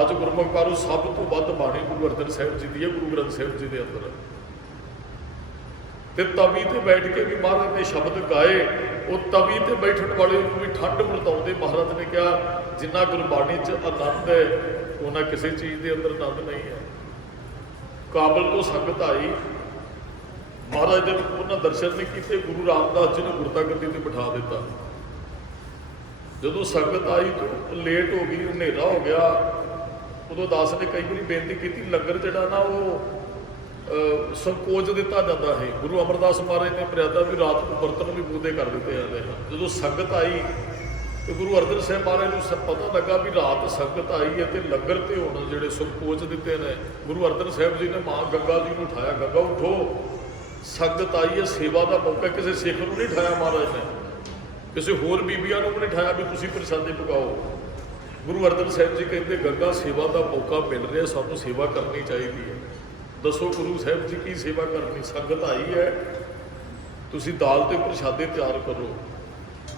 ਅੱਜ ਗੁਰਮੁਖ ਪਾਰੂ ਸਭ ਤੋਂ ਵੱਧ ਬਾਣੀ ਗੁਰੂ ਅਰਜਨ ਸਾਹਿਬ ਜੀ ਦੀ ਹੈ, ਗੁਰੂ ਗ੍ਰੰਥ ਸਾਹਿਬ ਜੀ ਦੇ ਅੰਦਰ। ਤੇ ਤਵੀ ਤੇ ਬੈਠ ਕੇ ਵੀ ਮਹਾਰਾਜ ਨੇ ਸ਼ਬਦ ਗਾਏ, ਉਹ ਤਵੀ ਤੇ ਬੈਠਣ ਵਾਲੇ ਨੂੰ ਵੀ ਠੰਡ ਵਰਤਾਉਂਦੇ। ਮਹਾਰਾਜ ਨੇ ਕਿਹਾ ਜਿੰਨਾ ਗੁਰਬਾਣੀ 'ਚ ਆਨੰਦ ਹੈ ਉਹਨਾਂ ਕਿਸੇ ਚੀਜ਼ ਦੇ ਅੰਦਰ ਆਨੰਦ ਨਹੀਂ ਹੈ। ਕਾਬਲ ਤੋਂ ਸੰਗਤ ਆਈ, ਮਹਾਰਾਜ ਦੇ ਉਹਨਾਂ ਦਰਸ਼ਨ ਨਹੀਂ ਕੀਤੇ, ਗੁਰੂ ਰਾਮਦਾਸ ਜੀ ਨੂੰ ਗੁਰਤਾ ਗੱਦੀ ਤੇ ਬਿਠਾ ਦਿੱਤਾ। ਜਦੋਂ ਸੰਗਤ ਆਈ ਤਾਂ ਲੇਟ ਹੋ ਗਈ, ਹਨੇਰਾ ਹੋ ਗਿਆ। ਉਦੋਂ ਦਾਸ ਨੇ ਕਈ ਵਾਰੀ ਬੇਨਤੀ ਕੀਤੀ, ਲੰਗਰ ਜਿਹੜਾ ਨਾ ਉਹ ਸੰਕੋਚ ਦਿੱਤਾ ਜਾਂਦਾ ਹੈ। ਗੁਰੂ ਅਮਰਦਾਸ ਮਹਾਰਾਜ ਨੇ ਮਰਿਆਦਾ ਵੀ ਰਾਤ ਨੂੰ ਬਰਤਨ ਵੀ ਬੂਦੇ ਕਰ ਦਿੱਤੇ ਜਾਂਦੇ ਹਨ। ਜਦੋਂ ਸੰਗਤ ਆਈ ਤੇ ਗੁਰੂ ਅਰਜਨ ਸਾਹਿਬ ਮਹਾਰਾਜ ਨੂੰ ਪਤਾ ਲੱਗਾ ਵੀ ਰਾਤ ਸੰਗਤ ਆਈ ਹੈ ਤੇ ਲੰਗਰ ਤੇ ਹੁਣ ਜਿਹੜੇ ਸੰਕੋਚ ਦਿੱਤੇ ਨੇ। ਗੁਰੂ ਅਰਜਨ ਸਾਹਿਬ ਜੀ ਨੇ ਮਾਂ ਗੰਗਾ ਜੀ ਨੂੰ ਉਠਾਇਆ, ਗੰਗਾ ਉਠੋ, ਸੰਗਤ ਆਈ ਹੈ, ਸੇਵਾ ਦਾ ਮੌਕਾ। ਕਿਸੇ ਸਿੱਖ ਨੂੰ ਨਹੀਂ ਉਠਾਇਆ ਮਹਾਰਾਜ ਨੇ, ਕਿਸੇ ਹੋਰ ਬੀਬੀਆਂ ਨੂੰ ਵੀ ਨਹੀਂ ਉਠਾਇਆ ਵੀ ਤੁਸੀਂ ਪ੍ਰਸ਼ਾਦੇ ਪਕਾਓ। ਗੁਰੂ ਅਰਜਨ ਸਾਹਿਬ ਜੀ ਕਹਿੰਦੇ ਗੰਗਾ ਸੇਵਾ ਦਾ ਮੌਕਾ ਮਿਲ ਰਿਹਾ, ਸਾਨੂੰ ਸੇਵਾ ਕਰਨੀ ਚਾਹੀਦੀ ਹੈ। ਦੱਸੋ ਗੁਰੂ ਸਾਹਿਬ ਜੀ ਕੀ ਸੇਵਾ ਕਰਨੀ? ਸੰਗਤ ਆਈ ਹੈ, ਤੁਸੀਂ ਦਾਲ ਤੇ ਪ੍ਰਸ਼ਾਦੇ ਤਿਆਰ ਕਰੋ।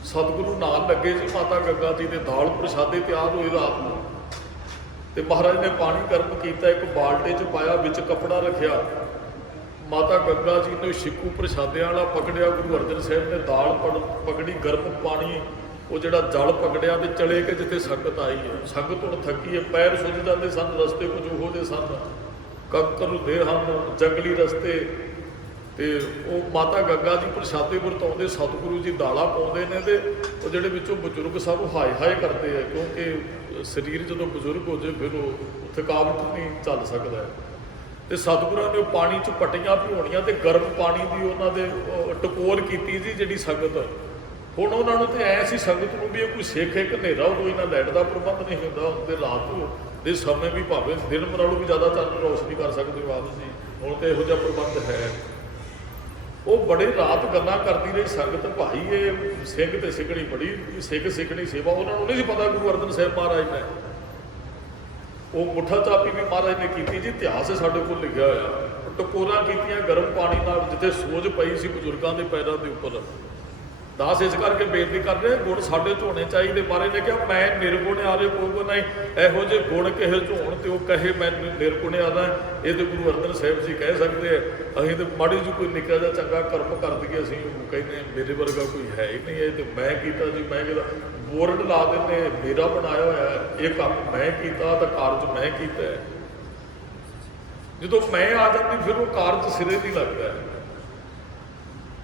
ਸਤਿਗੁਰੂ ਨਾਲ ਲੱਗੇ ਜੀ, ਮਾਤਾ ਗੰਗਾ ਜੀ ਦੇ ਦਾਲ ਪ੍ਰਸ਼ਾਦੇ ਤਿਆਰ ਹੋਏ ਰਾਤ ਨੂੰ। ਤੇ ਮਹਾਰਾਜ ਨੇ ਪਾਣੀ ਗਰਮ ਕੀਤਾ, ਇੱਕ ਬਾਲਟੇ 'ਚ ਪਾਇਆ, ਵਿੱਚ ਕੱਪੜਾ ਰੱਖਿਆ। ਮਾਤਾ ਗੰਗਾ ਜੀ ਨੇ ਛਿੱਕੂ ਪ੍ਰਸ਼ਾਦਿਆਂ ਵਾਲਾ ਪਕੜਿਆ, ਗੁਰੂ ਅਰਜਨ ਸਾਹਿਬ ਨੇ ਦਾਲ ਪਕੜੀ, ਗਰਮ ਪਾਣੀ ਉਹ ਜਿਹੜਾ ਜਲ ਪਕੜਿਆ ਤੇ ਚਲੇ ਕੇ ਜਿੱਥੇ ਸੰਗਤ ਆਈ ਹੈ। ਸੰਗਤ ਹੁਣ ਥੱਕੀ ਹੈ, ਪੈਰ ਸੁੱਜ ਜਾਂਦੇ ਸਨ, ਰਸਤੇ ਕੁਝ ਉਹੋ ਜਿਹੇ ਸਨ, ਕੰਕਰ ਹੁੰਦੇ ਹਨ, ਜੰਗਲੀ ਰਸਤੇ। ਤੇ ਉਹ ਮਾਤਾ ਗੰਗਾ ਜੀ ਪ੍ਰਸ਼ਾਦੇ ਵਰਤਾਉਂਦੇ, ਸਤਿਗੁਰੂ ਜੀ ਦਾਲਾਂ ਪਾਉਂਦੇ ਨੇ। ਤੇ ਉਹ ਜਿਹੜੇ ਵਿੱਚੋਂ ਬਜ਼ੁਰਗ ਸਭ ਹਾਏ ਹਾਏ ਕਰਦੇ ਆ, ਕਿਉਂਕਿ ਸਰੀਰ ਜਦੋਂ ਬਜ਼ੁਰਗ ਹੋ ਜਾਏ ਫਿਰ ਉਹ ਥਕਾਵਟ ਨਹੀਂ ਚੱਲ ਸਕਦਾ ਹੈ। ਤੇ ਸਤਿਗੁਰਾਂ ਨੇ ਉਹ ਪਾਣੀ 'ਚ ਪੱਟੀਆਂ ਭਿਉਣੀਆਂ ਤੇ ਗਰਮ ਪਾਣੀ ਦੀ ਉਹਨਾਂ ਦੇ ਟਕੋਰ ਕੀਤੀ ਜੀ ਜਿਹੜੀ ਸੰਗਤ। ਹੁਣ ਉਹਨਾਂ ਨੂੰ ਤੇ ਐ ਸੀ ਸੰਗਤ ਨੂੰ ਵੀ ਇਹ ਕੋਈ ਸਿੱਖ ਇੱਕ ਹਨੇਰਾ, ਉਦੋਂ ਇਹਨਾਂ ਲਾਈਟ ਦਾ ਪ੍ਰਬੰਧ ਨਹੀਂ ਹੁੰਦਾ। ਤੇ ਰਾਤ ਦੇ ਸਮੇਂ ਵੀ ਭਾਵੇਂ ਦਿਨ ਨਾਲੋਂ ਵੀ ਜ਼ਿਆਦਾ ਚਾਨਣ ਰੋਸ਼ਨੀ ਕਰ ਸਕਦੇ ਹੋ ਆਪ ਜੀ। ਹੁਣ ਤੇ ਇਹੋ ਜਿਹਾ ਪ੍ਰਬੰਧ ਹੈ। ਉਹ ਬੜੇ ਰਾਤ ਗੱਲਾਂ ਕਰਦੀ ਰਹੀ ਸੰਗਤ, ਭਾਈ ਇਹ ਸਿੰਘ ਤੇ ਸਿੱਖਣੀ ਬੜੀ ਸਿੱਖ ਸਿੱਖਣੀ ਸੇਵਾ। ਉਹਨਾਂ ਨੂੰ ਨਹੀਂ ਸੀ ਪਤਾ ਗੁਰੂ ਅਰਜਨ ਸਾਹਿਬ ਮਹਾਰਾਜ ਨੇ ਉਹ ਮੁੱਠਾ ਚਾਪੀ ਵੀ ਮਹਾਰਾਜ ਨੇ ਕੀਤੀ ਜੀ। ਇਤਿਹਾਸ ਸਾਡੇ ਕੋਲ ਲਿਖਿਆ ਹੋਇਆ, ਟਕੋਰਾਂ ਕੀਤੀਆਂ ਗਰਮ ਪਾਣੀ ਨਾਲ ਜਿੱਥੇ ਸੋਜ ਪਈ ਸੀ ਬਜ਼ੁਰਗਾਂ ਦੇ ਪੈਰਾਂ ਦੇ ਉੱਪਰ। ਦਾਸ ਇਸ ਕਰਕੇ ਬੇਨਤੀ ਕਰ ਰਹੇ, ਗੁਣ ਸਾਡੇ 'ਚ ਹੋਣੇ ਚਾਹੀਦੇ। ਮਹਾਰਾਜ ਨੇ ਕਿਹਾ ਮੈਂ ਨਿਰਗੁਣ ਆਰੇ ਕੋਈ ਨਹੀਂ, ਇਹੋ ਜਿਹੇ ਗੁਣ ਕਿਸੇ 'ਚ ਹੋਣ ਤੇ ਉਹ ਕਹੇ ਮੈਂ ਨਿਰਗੁਣ ਆਦਾ। ਇਹ ਤੇ ਗੁਰੂ ਅਰਜਨ ਸਾਹਿਬ ਜੀ ਕਹਿ ਸਕਦੇ ਆ। ਅਸੀਂ ਤੇ ਮਾੜੀ ਜਿਹੀ ਕੋਈ ਨਿੱਕਾ ਜਿਹਾ ਚੰਗਾ ਕਰਮ ਕਰ ਦਈਏ, ਅਸੀਂ ਕਹਿੰਦੇ ਮੇਰੇ ਵਰਗਾ ਕੋਈ ਹੈ ਹੀ ਨਹੀਂ। ਇਹ ਤੇ ਮੈਂ ਕੀਤਾ ਜੀ, ਮੈਂ ਕਿਹਾ ਬੋਰਡ ਲਾ ਦਿੰਦੇ, ਮੇਰਾ ਬਣਾਇਆ ਹੋਇਆ ਇਹ ਕੰਮ ਮੈਂ ਕੀਤਾ ਤਾਂ ਕਾਰਜ ਮੈਂ ਕੀਤਾ। ਜਦੋਂ ਮੈਂ ਆ ਜਾਂਦੀ ਫਿਰ ਉਹ ਕਾਰਜ ਸਿਰੇ ਨਹੀਂ ਲੱਗਦਾ।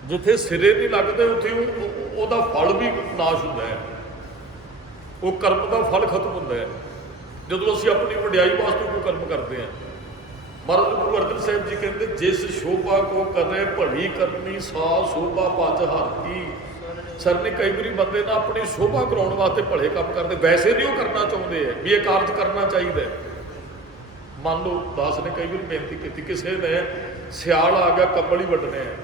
ਜਿੱਥੇ ਸਿਰੇ ਨਹੀਂ ਲੱਗਦੇ ਉੱਥੇ ਉਹਦਾ ਫਲ ਵੀ ਨਾਸ਼ ਹੁੰਦਾ ਹੈ, ਉਹ ਕਰਮ ਦਾ ਫਲ ਖਤਮ ਹੁੰਦਾ ਹੈ। ਜਦੋਂ ਅਸੀਂ ਆਪਣੀ ਵਡਿਆਈ ਵਾਸਤੇ ਕੋਈ ਕਰਮ ਕਰਦੇ ਹਾਂ। ਮਹਾਰਾਜ ਗੁਰੂ ਅਰਜਨ ਸਾਹਿਬ ਜੀ ਕਹਿੰਦੇ ਜਿਸ ਸ਼ੋਭਾ ਕੋ ਕਰੇ ਭਲੀ ਕਰਨੀ ਸਾ ਸ਼ੋਭਾ ਪਜ ਹਰ ਕੀ। ਸਰ ਨੇ ਕਈ ਵਾਰੀ ਬੰਦੇ ਨਾ ਆਪਣੀ ਸ਼ੋਭਾ ਕਰਾਉਣ ਵਾਸਤੇ ਭਲੇ ਕੰਮ ਕਰਦੇ, ਵੈਸੇ ਨਹੀਂ ਉਹ ਕਰਨਾ ਚਾਹੁੰਦੇ ਹੈ ਵੀ ਇਹ ਕਾਰਜ ਕਰਨਾ ਚਾਹੀਦਾ। ਮੰਨ ਲਓ ਦਾਸ ਨੇ ਕਈ ਵਾਰੀ ਬੇਨਤੀ ਕੀਤੀ, ਕਿਸੇ ਨੇ ਸਿਆਲ ਆ ਗਿਆ ਕੰਬਲ ਹੀ ਵੱਢਣੇ ਹੈ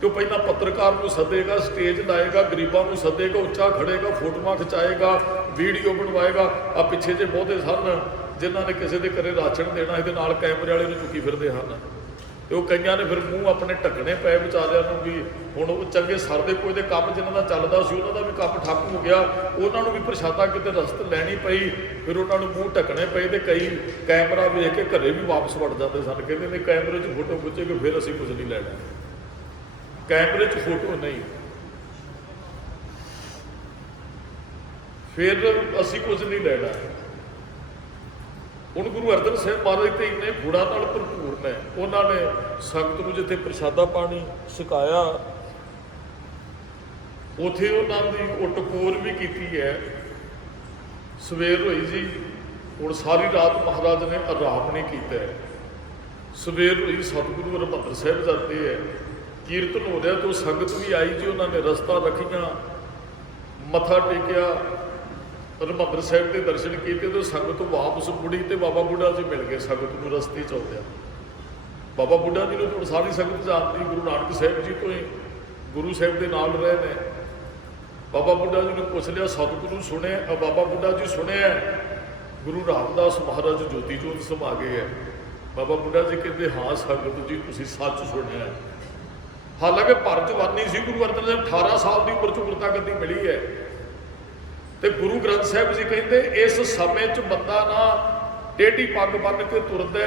ਕਿ ਉਹ ਪਹਿਲਾਂ ਪੱਤਰਕਾਰ ਨੂੰ ਸੱਦੇਗਾ, ਸਟੇਜ ਲਾਏਗਾ, ਗਰੀਬਾਂ ਨੂੰ ਸੱਦੇਗਾ, ਉੱਚਾ ਖੜੇਗਾ, ਫੋਟੋਆਂ ਖਿਚਾਏਗਾ, ਵੀਡੀਓ ਬਣਵਾਏਗਾ। ਆ ਪਿੱਛੇ ਜੇ ਬਹੁਤੇ ਸਨ ਜਿਨ੍ਹਾਂ ਨੇ ਕਿਸੇ ਦੇ ਘਰੇ ਰਾਸ਼ਨ ਦੇਣਾ ਇਹਦੇ ਨਾਲ ਕੈਮਰੇ ਵਾਲੇ ਨੂੰ ਚੁੱਕੀ ਫਿਰਦੇ ਹਨ। ਤੇ ਉਹ ਕਈਆਂ ਨੇ ਫਿਰ ਮੂੰਹ ਆਪਣੇ ਢੱਕਣੇ ਪਏ ਵਿਚਾਰਿਆਂ ਨੂੰ ਵੀ। ਹੁਣ ਉਹ ਚੰਗੇ ਸਰਦੇ ਕੋਈ ਦੇ ਕੰਮ ਜਿਨ੍ਹਾਂ ਦਾ ਚੱਲਦਾ ਸੀ ਉਹਨਾਂ ਦਾ ਵੀ ਕੰਮ ਠੱਪ ਹੋ ਗਿਆ, ਉਹਨਾਂ ਨੂੰ ਵੀ ਪ੍ਰਸ਼ਾਦਾ ਕਿਤੇ ਰਸਤ ਲੈਣੀ ਪਈ। ਫਿਰ ਉਹਨਾਂ ਨੂੰ ਮੂੰਹ ਢੱਕਣੇ ਪਏ ਤੇ ਕਈ ਕੈਮਰਾ ਵੇਖ ਕੇ ਘਰੇ ਵੀ ਵਾਪਸ ਵੜ ਜਾਂਦੇ ਸਨ। ਕਹਿੰਦੇ ਨੇ ਕੈਮਰੇ 'ਚ ਫੋਟੋ ਖਿੱਚੇਗੇ ਫਿਰ ਅਸੀਂ ਕੁਝ ਨਹੀਂ ਲੈਣਾ, ਕੈਮਰੇ 'ਚ ਫੋਟੋ ਨਹੀਂ, ਫਿਰ ਅਸੀਂ ਕੁਝ ਨਹੀਂ ਲੈਣਾ। ਹੁਣ ਗੁਰੂ ਅਰਜਨ ਸਾਹਿਬ ਮਹਾਰਾਜ ਤੇ ਇੰਨੇ ਗੁਣਾਂ ਨਾਲ ਭਰਪੂਰ ਨੇ। ਉਹਨਾਂ ਨੇ ਸੰਗਤ ਨੂੰ ਜਿੱਥੇ ਪ੍ਰਸ਼ਾਦਾ ਪਾਣੀ ਛਕਾਇਆ ਉੱਥੇ ਉਹਨਾਂ ਦੀ ਉਹ ਟਕੋਰ ਵੀ ਕੀਤੀ ਹੈ। ਸਵੇਰ ਹੋਈ ਜੀ, ਹੁਣ ਸਾਰੀ ਰਾਤ ਮਹਾਰਾਜ ਨੇ ਆਰਾਮ ਨਹੀਂ ਕੀਤਾ। ਸਵੇਰ ਹੋਈ, ਸਤਿਗੁਰੂ ਹਰਿਮੰਦਰ ਸਾਹਿਬ ਜਾਂਦੇ ਹੈ, ਕੀਰਤਨ ਹੋ ਰਿਹਾ ਤੇ ਉਹ ਸੰਗਤ ਵੀ ਆਈ ਜੀ। ਉਹਨਾਂ ਨੇ ਰਸਤਾ ਰੱਖੀਆਂ, ਮੱਥਾ ਟੇਕਿਆ, ਹਰਿਮੰਦਰ ਸਾਹਿਬ ਦੇ ਦਰਸ਼ਨ ਕੀਤੇ ਤੇ ਸੰਗਤ ਵਾਪਸ ਮੁੜੀ ਤੇ ਬਾਬਾ ਬੁੱਢਾ ਜੀ ਮਿਲ ਗਏ ਸੰਗਤ ਨੂੰ ਰਸਤੇ 'ਚ ਆਉਂਦਿਆਂ। ਬਾਬਾ ਬੁੱਢਾ ਜੀ ਨੂੰ ਹੁਣ ਸਾਰੀ ਸੰਗਤ ਜਾਣਦੀ, ਗੁਰੂ ਨਾਨਕ ਸਾਹਿਬ ਜੀ ਤੋਂ ਹੀ ਗੁਰੂ ਸਾਹਿਬ ਦੇ ਨਾਲ ਰਹੇ ਨੇ। ਬਾਬਾ ਬੁੱਢਾ ਜੀ ਨੂੰ ਪੁੱਛ ਲਿਆ, ਸਤਿਗੁਰੂ ਸੁਣਿਆ, ਬਾਬਾ ਬੁੱਢਾ ਜੀ ਸੁਣਿਆ ਗੁਰੂ ਰਾਮਦਾਸ ਮਹਾਰਾਜ ਜੋਤੀ ਜੋਤ ਸਮਾ ਗਏ ਹੈ। ਬਾਬਾ ਬੁੱਢਾ ਜੀ ਕਹਿੰਦੇ ਹਾਂ ਸੰਗਤ ਜੀ ਤੁਸੀਂ ਸੱਚ ਸੁਣਿਆ। ਹਾਲਾਂਕਿ ਭਰ ਜਵਾਨੀ ਸੀ ਗੁਰੂ ਅਰਜਨ ਦੇਵ 18 ਸਾਲ ਦੀ ਉਮਰ 'ਚ ਗੁਰਤਾ ਗੱਦੀ ਮਿਲੀ ਹੈ। ਤੇ ਗੁਰੂ ਗ੍ਰੰਥ ਸਾਹਿਬ ਜੀ ਕਹਿੰਦੇ ਇਸ ਸਮੇਂ 'ਚ ਬੰਦਾ ਨਾ ਟੇਢੀ ਪੱਗ ਬੰਨ੍ਹ ਕੇ ਤੁਰਦਾ,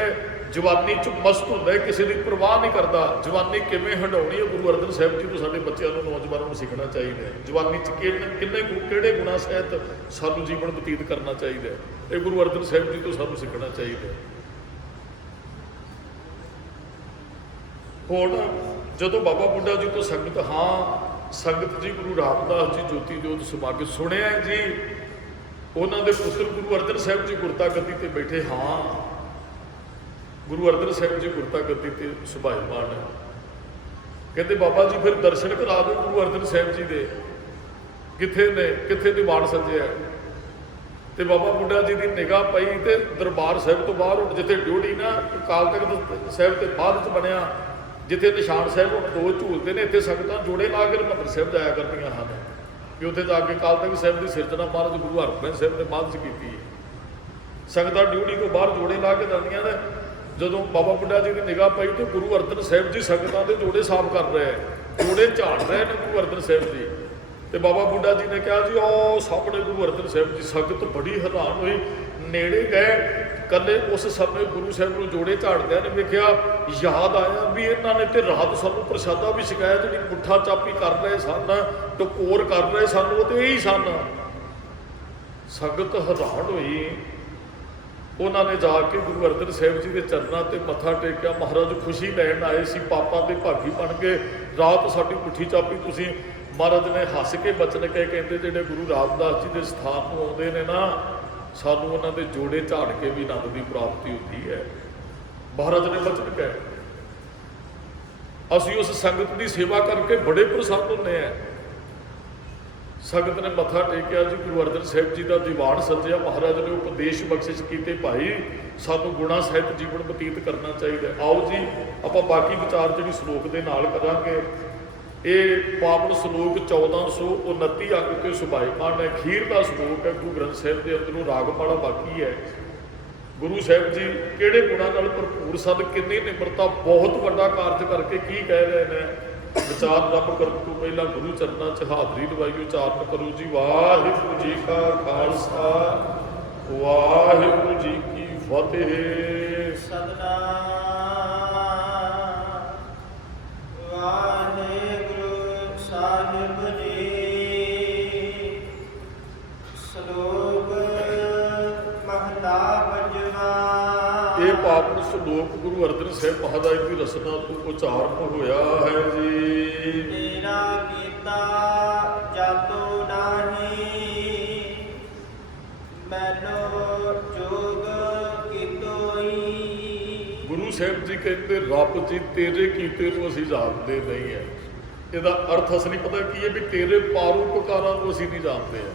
ਜਵਾਨੀ 'ਚ ਮਸਤ ਹੁੰਦਾ, ਕਿਸੇ ਦੀ ਪਰਵਾਹ ਨਹੀਂ ਕਰਦਾ। ਜਵਾਨੀ ਕਿਵੇਂ ਹੰਡਾਉਣੀ ਹੈ ਗੁਰੂ ਅਰਜਨ ਸਾਹਿਬ ਜੀ ਤੋਂ ਸਾਡੇ ਬੱਚਿਆਂ ਨੂੰ, ਨੌਜਵਾਨਾਂ ਨੂੰ ਸਿੱਖਣਾ ਚਾਹੀਦਾ ਹੈ। ਜਵਾਨੀ 'ਚ ਕਿਹੜੇ ਗੁਣਾਂ ਸਹਿਤ ਸਾਨੂੰ ਜੀਵਨ ਬਤੀਤ ਕਰਨਾ ਚਾਹੀਦਾ ਹੈ, ਇਹ ਗੁਰੂ ਅਰਜਨ ਸਾਹਿਬ ਜੀ ਤੋਂ ਸਾਨੂੰ ਸਿੱਖਣਾ ਚਾਹੀਦਾ ਹੈ। ਹੁਣ ਜਦੋਂ ਬਾਬਾ ਬੁੱਢਾ ਜੀ ਤੋਂ ਸੰਗਤ, ਹਾਂ ਸੰਗਤ ਜੀ ਗੁਰੂ ਰਾਮਦਾਸ ਜੀ ਜੋਤੀ ਜੋਤ ਸਮਾ ਕੇ ਸੁਣਿਆ ਜੀ ਉਹਨਾਂ ਦੇ ਪੁੱਤਰ ਗੁਰੂ ਅਰਜਨ ਸਾਹਿਬ ਜੀ ਗੁਰਤਾ ਗੱਦੀ ਤੇ ਬੈਠੇ। ਹਾਂ ਗੁਰੂ ਅਰਜਨ ਸਾਹਿਬ ਜੀ ਗੁਰਤਾ ਗੱਦੀ ਤੇ ਸੁਭਾਇਮਾਨ ਹੈ। ਕਹਿੰਦੇ ਬਾਬਾ ਜੀ ਫਿਰ ਦਰਸ਼ਨ ਕਰਾ ਦਿਓ ਗੁਰੂ ਅਰਜਨ ਸਾਹਿਬ ਜੀ ਦੇ, ਕਿੱਥੇ ਨੇ, ਕਿੱਥੇ ਦੀਵਾਨ ਸੱਜਿਆ। ਤੇ ਬਾਬਾ ਬੁੱਢਾ ਜੀ ਦੀ ਨਿਗਾਹ ਪਈ ਤੇ ਦਰਬਾਰ ਸਾਹਿਬ ਤੋਂ ਬਾਹਰ ਹੁਣ ਜਿੱਥੇ ਡਿਊਟੀ ਨਾ ਅਕਾਲ ਤਖਤ ਸਾਹਿਬ ਤੇ ਬਾਅਦ 'ਚ ਬਣਿਆ, ਜਿੱਥੇ ਨਿਸ਼ਾਨ ਸਾਹਿਬ ਹੁਣ 2 ਝੂਲਦੇ ਨੇ, ਇੱਥੇ ਸੰਗਤਾਂ ਜੋੜੇ ਲਾ ਕੇ ਹਰਿਮੰਦਰ ਸਾਹਿਬ ਜਾਇਆ ਕਰਦੀਆਂ ਹਨ ਕਿ ਉੱਥੇ ਜਾ ਕੇ ਅਕਾਲ ਤਖਤ ਸਾਹਿਬ ਦੀ ਸਿਰਜਣਾ ਮਹਾਰਾਜ ਗੁਰੂ ਹਰਗੋਬਿੰਦ ਸਾਹਿਬ ਨੇ ਬਾਅਦ 'ਚ ਕੀਤੀ ਹੈ। ਸੰਗਤਾਂ ਡਿਊਟੀ ਤੋਂ ਬਾਹਰ ਜੋੜੇ ਲਾ ਕੇ ਜਾਂਦੀਆਂ ਨੇ। ਜਦੋਂ ਬਾਬਾ ਬੁੱਢਾ ਜੀ ਦੀ ਨਿਗਾਹ ਪਈ ਤੇ ਗੁਰੂ ਅਰਜਨ ਸਾਹਿਬ ਜੀ ਸੰਗਤਾਂ ਦੇ ਜੋੜੇ ਸਾਫ਼ ਕਰ ਰਹੇ, ਜੋੜੇ ਝਾੜ ਰਹੇ ਨੇ ਗੁਰੂ ਅਰਜਨ ਸਾਹਿਬ ਜੀ। ਤੇ ਬਾਬਾ ਬੁੱਢਾ ਜੀ ਨੇ ਕਿਹਾ ਜੀ ਉਹ ਸਾਹਮਣੇ ਗੁਰੂ ਅਰਜਨ ਸਾਹਿਬ ਜੀ। ਸੰਗਤ ਬੜੀ ਹੈਰਾਨ ਹੋਈ, ਨੇੜੇ ਗਏ, ਕੱਲੇ ਉਸ ਸਮੇਂ ਗੁਰੂ ਸਾਹਿਬ ਨੂੰ ਜੋੜੇ ਝਾੜਦਿਆਂ ਨੇ ਵੇਖਿਆ। ਯਾਦ ਆਇਆ ਵੀ ਇਹਨਾਂ ਨੇ ਤੇ ਰਾਤ ਸਾਨੂੰ ਪ੍ਰਸ਼ਾਦਾ ਵੀ ਛਕਾਇਆ, ਜਿਹੜੀ ਮੁੱਠਾ ਚਾਪੀ ਕਰ ਰਹੇ ਸਨ, ਟਕੋਰ ਕਰ ਰਹੇ ਸਨ, ਉਹ ਤੇ ਇਹੀ ਸਨ। ਸੰਗਤ ਹੈਰਾਨ ਹੋਈ। ਉਹਨਾਂ ਨੇ ਜਾ ਕੇ ਗੁਰੂ ਅਰਜਨ ਸਾਹਿਬ ਜੀ ਦੇ ਚਰਨਾਂ ਤੇ ਮੱਥਾ ਟੇਕਿਆ। ਮਹਾਰਾਜ ਖੁਸ਼ੀ ਲੈਣ ਆਏ ਸੀ, ਪਾਪਾਂ ਦੇ ਭਾਗੀ ਬਣ ਕੇ ਰਾਤ ਸਾਡੀ ਮੁੱਠੀ ਚਾਪੀ ਤੁਸੀਂ। ਮਹਾਰਾਜ ਨੇ ਹੱਸ ਕੇ ਬਚਨ ਕਹੇ, ਕਹਿੰਦੇ ਜਿਹੜੇ ਗੁਰੂ ਰਾਮਦਾਸ ਜੀ ਦੇ ਸਥਾਨ ਨੂੰ ਆਉਂਦੇ ਨੇ ਨਾ, ਸਾਨੂੰ ਉਹਨਾਂ ਦੇ ਜੋੜੇ ਝਾੜ ਕੇ ਵੀ ਆਨੰਦ ਦੀ ਪ੍ਰਾਪਤੀ ਹੁੰਦੀ ਹੈ। ਮਹਾਰਾਜ ਨੇ ਬਚਨ ਕਹੇ। ਅਸੀਂ ਉਸ ਸੰਗਤ ਦੀ ਸੇਵਾ ਕਰਕੇ ਬੜੇ ਪ੍ਰਸੰਨ ਹੁੰਦੇ ਹਾਂ। ਸੰਗਤ ਨੇ ਮੱਥਾ ਟੇਕਿਆ ਜੀ, ਗੁਰੂ ਅਰਜਨ ਸਾਹਿਬ ਜੀ ਦਾ ਦੀਵਾਨ ਸੱਜਿਆ। ਮਹਾਰਾਜ ਨੇ ਉਪਦੇਸ਼ ਬਖਸ਼ਿਸ਼ ਕੀਤੇ, ਭਾਈ ਸਾਨੂੰ ਗੁਣਾ ਸਹਿਤ ਜੀਵਨ ਬਤੀਤ ਕਰਨਾ ਚਾਹੀਦਾ। ਆਓ ਜੀ ਆਪਾਂ ਬਾਕੀ ਵਿਚਾਰ ਜਿਹੜੀ ਸ਼ਲੋਕ ਦੇ ਨਾਲ ਕਰਾਂਗੇ। ਇਹ ਪਾਵਨ ਸ਼ਲੋਕ 1429 ਅੰਗ ਤੇ ਸੁਭਾਇਮਾਨ ਹੈ। ਖੀਰ ਦਾ ਸ਼ਲੋਕ ਹੈ ਗੁਰੂ ਗ੍ਰੰਥ ਸਾਹਿਬ ਦੇ ਅੰਦਰੋਂ, ਰਾਗਮਾਲਾ ਬਾਕੀ ਹੈ। ਗੁਰੂ ਸਾਹਿਬ ਜੀ ਕਿਹੜੇ ਗੁਣਾਂ ਨਾਲ ਭਰਪੂਰ ਸਨ, ਕਿੰਨੀ ਨਿਮਰਤਾ, ਬਹੁਤ ਵੱਡਾ ਕਾਰਜ ਕਰਕੇ ਕੀ ਕਹਿ ਰਹੇ ਨੇ। ਵਿਚਾਰ ਰੱਬ ਕਰਨ ਤੋਂ ਪਹਿਲਾਂ ਗੁਰੂ ਚਰਨਾਂ 'ਚ ਹਾਜ਼ਰੀ ਲਵਾਈ, ਉਚਾਰਨ ਕਰੋ ਜੀ। ਵਾਹਿਗੁਰੂ ਜੀ ਕਾ ਖਾਲਸਾ, ਵਾਹਿਗੁਰੂ ਜੀ ਕੀ ਫਤਿਹ। ਸਤਿਨਾਮ ਵਾਹਿਗੁਰੂ ਸਾਹਿਬ ਜੀ। ਸ਼ਲੋਕ ਮਹਲਾ ਪੰਜਵਾਂ। ਇਹ ਪਾਵਨ ਸ਼ਲੋਕ ਗੁਰੂ ਅਰਜਨ ਸਾਹਿਬ ਮਹਾਰਾਜ ਦੀ ਰਚਨਾ ਤੋਂ ਉਚਾਰਨ ਹੋਇਆ ਹੈ ਜੀ। ਤੇਰਾ ਕੀਤਾ ਜਾਤੋ ਨਾਹੀ, ਮੈਨੋ ਜੋਗ ਕੀਤੋਈ। ਗੁਰੂ ਸਾਹਿਬ ਜੀ ਕਹਿੰਦੇ ਰੱਬ ਜੀ ਤੇਰੇ ਕੀਤੇ ਨੂੰ ਅਸੀਂ ਜਾਣਦੇ ਨਹੀਂ ਹੈ। ਇਹਦਾ ਅਰਥ ਅਸਲੀ ਪਤਾ ਕੀ ਹੈ ਵੀ ਤੇਰੇ ਪਰਉਪਕਾਰਾਂ ਨੂੰ ਅਸੀਂ ਨਹੀਂ ਜਾਣਦੇ ਆ।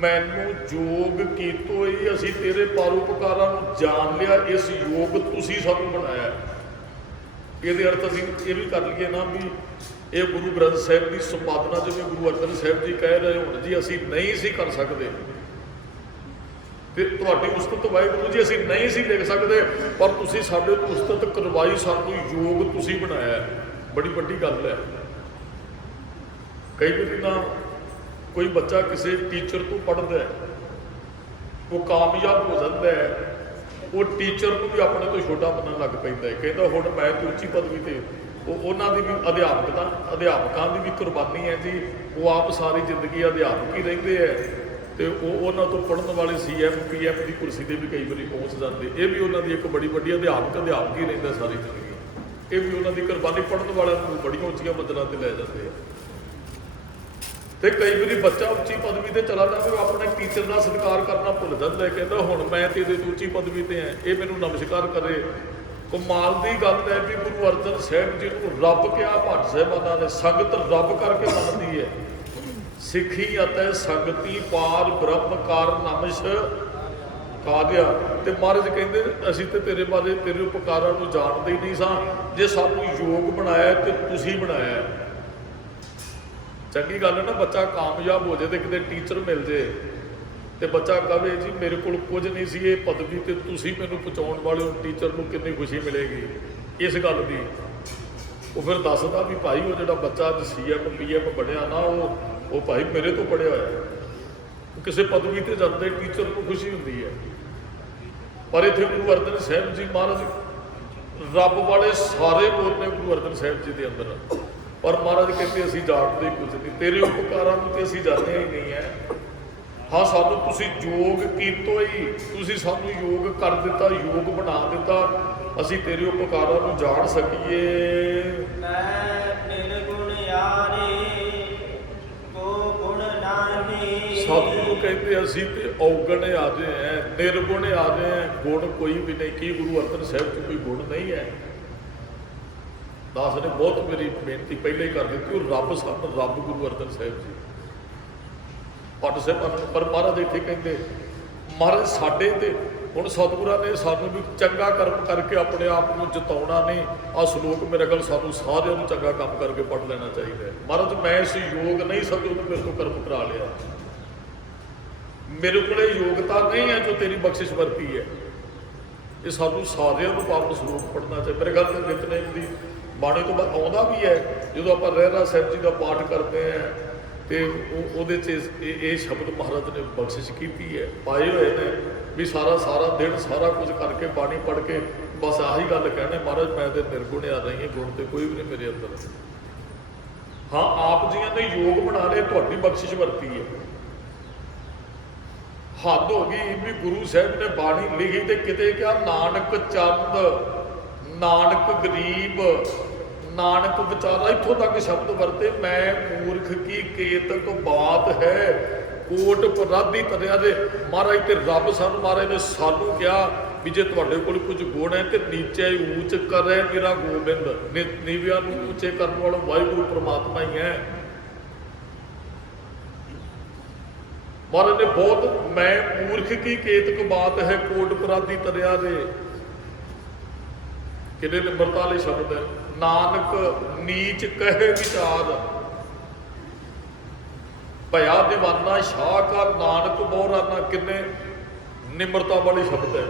ਮੈਨੂੰ ਜੋਗ ਕੀਤੋ ਹੀ, ਅਸੀਂ ਤੇਰੇ ਪਰਉਪਕਾਰਾਂ ਨੂੰ ਜਾਣ ਲਿਆ, ਇਸ ਯੋਗ ਤੁਸੀਂ ਸਾਨੂੰ ਬਣਾਇਆ। ਇਹਦੇ ਅਰਥ ਅਸੀਂ ਇਹ ਵੀ ਕਰ ਲਈਏ ਨਾ ਵੀ ਇਹ ਗੁਰੂ ਗ੍ਰੰਥ ਸਾਹਿਬ ਦੀ ਸੰਪਾਦਨਾ ਜਿਵੇਂ ਗੁਰੂ ਅਰਜਨ ਸਾਹਿਬ ਜੀ ਕਹਿ ਰਹੇ ਹੁਣ ਜੀ ਅਸੀਂ ਨਹੀਂ ਸੀ ਕਰ ਸਕਦੇ, ਤੇ ਤੁਹਾਡੀ ਉਸਤਤ ਵਾਹਿਗੁਰੂ ਜੀ ਅਸੀਂ ਨਹੀਂ ਸੀ ਲਿਖ ਸਕਦੇ, ਪਰ ਤੁਸੀਂ ਸਾਡੇ ਤੋਂ ਉਸਤਤ ਕਰਵਾਈ, ਸਾਨੂੰ ਯੋਗ ਤੁਸੀਂ ਬਣਾਇਆ। ਬੜੀ ਵੱਡੀ ਗੱਲ ਹੈ। ਕਈ ਵਾਰੀ ਨਾ ਕੋਈ ਬੱਚਾ ਕਿਸੇ ਟੀਚਰ ਤੋਂ ਪੜ੍ਹਦਾ ਹੈ, ਉਹ ਕਾਮਯਾਬ ਹੋ ਜਾਂਦਾ ਹੈ, ਉਹ ਟੀਚਰ ਨੂੰ ਵੀ ਆਪਣੇ ਤੋਂ ਛੋਟਾ ਮੰਨਣ ਲੱਗ ਪੈਂਦਾ ਹੈ। ਕਹਿੰਦਾ ਹੁਣ ਮੈਂ ਤੇ ਉੱਚੀ ਪਦਵੀ ਤੇ। ਉਹਨਾਂ ਦੀ ਵੀ ਅਧਿਆਪਕਾਂ ਦੀ ਵੀ ਕੁਰਬਾਨੀ ਹੈ ਜੀ। ਉਹ ਆਪ ਸਾਰੀ ਜ਼ਿੰਦਗੀ ਅਧਿਆਪਕ ਹੀ ਰਹਿੰਦੇ ਹੈ, ਤੇ ਉਹਨਾਂ ਤੋਂ ਪੜ੍ਹਨ ਵਾਲੇ CM PM ਦੀ ਕੁਰਸੀ 'ਤੇ ਵੀ ਕਈ ਵਾਰੀ ਪਹੁੰਚ ਜਾਂਦੇ। ਇਹ ਵੀ ਉਹਨਾਂ ਦੀ ਇੱਕ ਬੜੀ ਵੱਡੀ ਅਧਿਆਪਕ ਹੀ ਰਹਿੰਦਾ ਸਾਰੀ ਜ਼ਿੰਦਗੀ। ਇਹ ਵੀ ਉਹਨਾਂ ਦੀ ਕੁਰਬਾਨੀ ਪੜ੍ਹਨ ਵਾਲਿਆਂ ਨੂੰ ਬੜੀਆਂ ਉੱਚੀਆਂ ਮੰਜ਼ਿਲਾਂ 'ਤੇ ਲੈ ਜਾਂਦੇ ਆ। ਤੇ ਕਈ ਵਾਰੀ ਬੱਚਾ ਉੱਚੀ ਪਦਵੀ ਤੇ ਚਲਾ ਜਾਵੇ, ਉਹ ਆਪਣੇ ਟੀਚਰ ਦਾ ਸਤਿਕਾਰ ਕਰਨਾ ਭੁੱਲ ਜਾਂਦਾ ਹੈ। ਕਹਿੰਦਾ ਹੁਣ ਮੈਂ ਤੇ ਇਹਦੇ ਤੋਂ ਉੱਚੀ ਪਦਵੀ ਤੇ ਹਾਂ, ਇਹ ਮੈਨੂੰ ਨਮਸਕਾਰ ਕਰੇ। ਕਮਾਲ ਦੀ ਗੱਲ ਹੈ ਵੀ ਗੁਰੂ ਅਰਜਨ ਸਾਹਿਬ ਜੀ ਨੂੰ ਰੱਬ ਕਿਹਾ ਭੱਟ ਸਾਹਿਬਾਨਾਂ ਨੇ। ਸੰਗਤ ਰੱਬ ਕਰਕੇ ਮੰਨਦੀ ਹੈ। ਸਿੱਖੀ ਅਤੇ ਸੰਗਤੀ ਪਾਰ ਬ੍ਰਹਮ ਕਾਰ ਨਮਸ਼ ਕਾਦਿਆ। ਤੇ ਮਹਾਰਾਜ ਕਹਿੰਦੇ ਅਸੀਂ ਤੇ ਤੇਰੇ ਬਾਰੇ, ਤੇਰੇ ਉਪਕਾਰਾਂ ਨੂੰ ਜਾਣਦੇ ਹੀ ਨਹੀਂ ਸਾਂ। ਜੇ ਸਾਨੂੰ ਯੋਗ ਬਣਾਇਆ ਤੇ ਤੁਸੀਂ ਬਣਾਇਆ। ਚੰਗੀ ਗੱਲ ਹੈ ਨਾ, ਬੱਚਾ ਕਾਮਯਾਬ ਹੋ ਜਾਏ ਤੇ ਕਿਤੇ ਟੀਚਰ ਮਿਲ ਜੇ ਤੇ ਬੱਚਾ ਕਹੇ ਜੀ ਮੇਰੇ ਕੋਲ ਕੁਝ ਨਹੀਂ ਸੀ, ਇਹ ਪਦਵੀ ਤੇ ਤੁਸੀਂ ਮੈਨੂੰ ਪਹੁੰਚਾਉਣ ਵਾਲੇ ਹੋ, ਟੀਚਰ ਨੂੰ ਕਿੰਨੀ ਖੁਸ਼ੀ ਮਿਲੇਗੀ ਇਸ ਗੱਲ ਦੀ। ਉਹ ਫਿਰ ਦੱਸਦਾ ਵੀ ਭਾਈ ਉਹ ਜਿਹੜਾ ਬੱਚਾ ਅੱਜ CM PM ਬਣਿਆ ਨਾ, ਉਹ ਭਾਈ ਮੇਰੇ ਤੋਂ ਪੜ੍ਹਿਆ ਹੋਇਆ। ਕਿਸੇ ਪਦਵੀ ਤੇ ਜਾਂਦੇ ਟੀਚਰ ਨੂੰ ਖੁਸ਼ੀ ਹੁੰਦੀ ਹੈ, ਪਰ ਇੱਥੇ ਗੁਰੂ ਅਰਜਨ ਸਾਹਿਬ ਜੀ ਮਹਾਰਾਜ ਰੱਬ ਵਾਲੇ ਸਾਰੇ ਗੁਰ ਨੇ ਗੁਰੂ ਅਰਜਨ ਸਾਹਿਬ ਜੀ ਦੇ ਅੰਦਰ, ਪਰ ਮਹਾਰਾਜ ਕਹਿੰਦੇ ਅਸੀਂ ਜਾਣਦੇ ਕੁਝ ਨਹੀਂ, ਤੇਰੇ ਉਪਕਾਰਾਂ ਨੂੰ ਤੇ ਅਸੀਂ ਜਾਣਿਆ ਹੀ ਨਹੀਂ ਹੈ। ਹਾਂ ਸਾਨੂੰ ਤੁਸੀਂ ਯੋਗ ਕੀਤੋ ਹੀ, ਤੁਸੀਂ ਸਾਨੂੰ ਯੋਗ ਕਰ ਦਿੱਤਾ, ਯੋਗ ਬਣਾ ਦਿੱਤਾ, ਅਸੀਂ ਤੇਰੇ ਉਪਕਾਰਾਂ ਨੂੰ ਜਾਣ ਸਕੀਏ। ਮੈਂ ਨਿਰਗੁਣ ਯਾਰੇ ਕੋ ਗੁਣ ਨਾਹੀ। ਸਤਿਗੁਰੂ ਕਹਿੰਦੇ ਅਸੀਂ ਤੇ ਔਗਣ ਆਜੇ ਹੈ, ਨਿਰਗੁਣ ਆਜੇ ਹੈ, ਗੁਣ ਕੋਈ ਵੀ ਨਹੀਂ। ਕੀ ਗੁਰੂ ਅਰਜਨ ਸਾਹਿਬ 'ਚ ਕੋਈ ਗੁਣ ਨਹੀਂ ਹੈ? ਦਾਸ ਨੇ ਬਹੁਤ ਮੇਰੀ ਬੇਨਤੀ ਪਹਿਲਾਂ ਹੀ ਕਰ ਦਿੱਤੀ, ਉਹ ਰੱਬ ਸਾਨੂੰ, ਰੱਬ ਗੁਰੂ ਅਰਜਨ ਸਾਹਿਬ ਜੀ ਪੱਟ ਸਾਹਿਬ। ਪਰ ਮਹਾਰਾਜ ਇੱਥੇ ਕਹਿੰਦੇ ਮਹਾਰਾਜ ਸਾਡੇ ਤੇ ਹੁਣ ਸਤਿਗੁਰਾਂ ਨੇ ਸਾਨੂੰ ਵੀ ਚੰਗਾ ਕਰਮ ਕਰਕੇ ਆਪਣੇ ਆਪ ਨੂੰ ਜਿਤਾਉਣਾ ਨਹੀਂ। ਆਹ ਸ਼ਲੋਕ ਮੇਰੇ ਕੋਲ ਸਾਨੂੰ ਸਾਰਿਆਂ ਨੂੰ ਚੰਗਾ ਕੰਮ ਕਰਕੇ ਪੜ੍ਹ ਲੈਣਾ ਚਾਹੀਦਾ ਹੈ। ਮਹਾਰਾਜ ਮੈਂ ਇਸ ਯੋਗ ਨਹੀਂ, ਸਤਿਗੁਰੂ ਮੇਰੇ ਤੋਂ ਕਰਮ ਕਰਾ ਲਿਆ, ਮੇਰੇ ਕੋਲ ਯੋਗਤਾ ਨਹੀਂ ਹੈ ਜੋ ਤੇਰੀ ਬਖਸ਼ਿਸ਼ ਵਰਤੀ ਹੈ। ਇਹ ਸਾਨੂੰ ਸਾਰਿਆਂ ਨੂੰ ਪਾਵਨ ਸ਼ਲੋਕ ਪੜ੍ਹਨਾ ਚਾਹੀਦਾ। ਮੇਰੇ ਖਿਆਲ ਤੇ ਨਿਤਨੇਮ ਦੀ ਬਾਣੀ ਤੋਂ ਬਾਅਦ ਆਉਂਦਾ ਵੀ ਹੈ, ਜਦੋਂ ਆਪਾਂ ਰਹਿਰਾਸ ਸਾਹਿਬ ਜੀ ਦਾ ਪਾਠ ਕਰਦੇ ਹਾਂ ਤੇ ਉਹਦੇ 'ਚ ਇਹ ਸ਼ਬਦ ਮਹਾਰਾਜ ਨੇ ਬਖਸ਼ਿਸ਼ ਕੀਤੀ ਹੈ, ਪਾਏ ਹੋਏ ਨੇ ਵੀ ਸਾਰਾ ਦਿਨ ਸਾਰਾ ਕੁਝ ਕਰਕੇ ਬਾਣੀ ਪੜ੍ਹ ਕੇ ਬਸ ਆਹੀ ਗੱਲ ਕਹਿਣੇ ਮਹਾਰਾਜ ਮੈਂ ਤੇ ਨਿਰਗੁਣ ਆ ਰਹੀ ਹਾਂ, ਗੁਣ ਤੇ ਕੋਈ ਵੀ ਨਹੀਂ ਮੇਰੇ ਅੰਦਰ। ਹਾਂ ਆਪ ਜੀਆਂ ਨੇ ਯੋਗ ਬਣਾ ਲਏ, ਤੁਹਾਡੀ ਬਖਸ਼ਿਸ਼ ਵਰਤੀ ਹੈ। ਹੱਦ ਹੋ ਗਈ ਵੀ ਗੁਰੂ ਸਾਹਿਬ ਨੇ ਬਾਣੀ ਲਿਖੀ ਤੇ ਕਿਤੇ ਕਿਹਾ ਨਾਨਕ ਚੰਦ, ਨਾਨਕ ਗਰੀਬ, ਨਾਨਕ ਵਿਚਾਰਾ, ਇੱਥੋਂ ਤੱਕ ਸ਼ਬਦ ਵਰਤੇ। ਮੈਂ ਮੂਰਖ ਕੀ ਕੇਤਕ ਬਾਤ ਹੈ, ਕੋਟ ਪਰਾਧੀ ਤਰਿਆ ਦੇ। ਮਹਾਰਾਜ ਤੇ ਰੱਬ ਸਾਨੂੰ, ਮਹਾਰਾਜ ਨੇ ਸਾਨੂੰ ਕਿਹਾ ਵੀ ਜੇ ਤੁਹਾਡੇ ਕੋਲ ਕੁਝ ਗੁਣ ਹੈ ਤੇ ਨੀਚੇ ਊਚ ਕਰੇ ਮੇਰਾ ਗੋਬਿੰਦ, ਨੀਵਿਆਂ ਨੂੰ ਉੱਚੇ ਕਰਨ ਵਾਲਾ ਵਾਹਿਗੁਰੂ ਪ੍ਰਮਾਤਮਾ ਹੀ ਹੈ। ਮਹਾਰਾਜ ਨੇ ਬਹੁਤ, ਮੈਂ ਮੂਰਖ ਕੀ ਕੇਤਕ ਬਾਤ ਹੈ, ਕੋਟ ਪਰਾਧੀ ਤਰਿਆ ਦੇ। ਕਿਹੜੇ ਨਿਮਰਤਾ ਵਾਲੇ ਸ਼ਬਦ ਹੈ। ਨਾਨਕ ਨੀਚ ਕਹੇ ਵਿਚਾਰ, ਭਇਆ ਦੀਵਾਨਾ ਸ਼ਾਹਕਾਰ, ਨਾਨਕ ਬੋਰਾਨਾ। ਕਿੰਨੇ ਨਿਮਰਤਾ ਵਾਲੇ ਸ਼ਬਦ ਹੈ।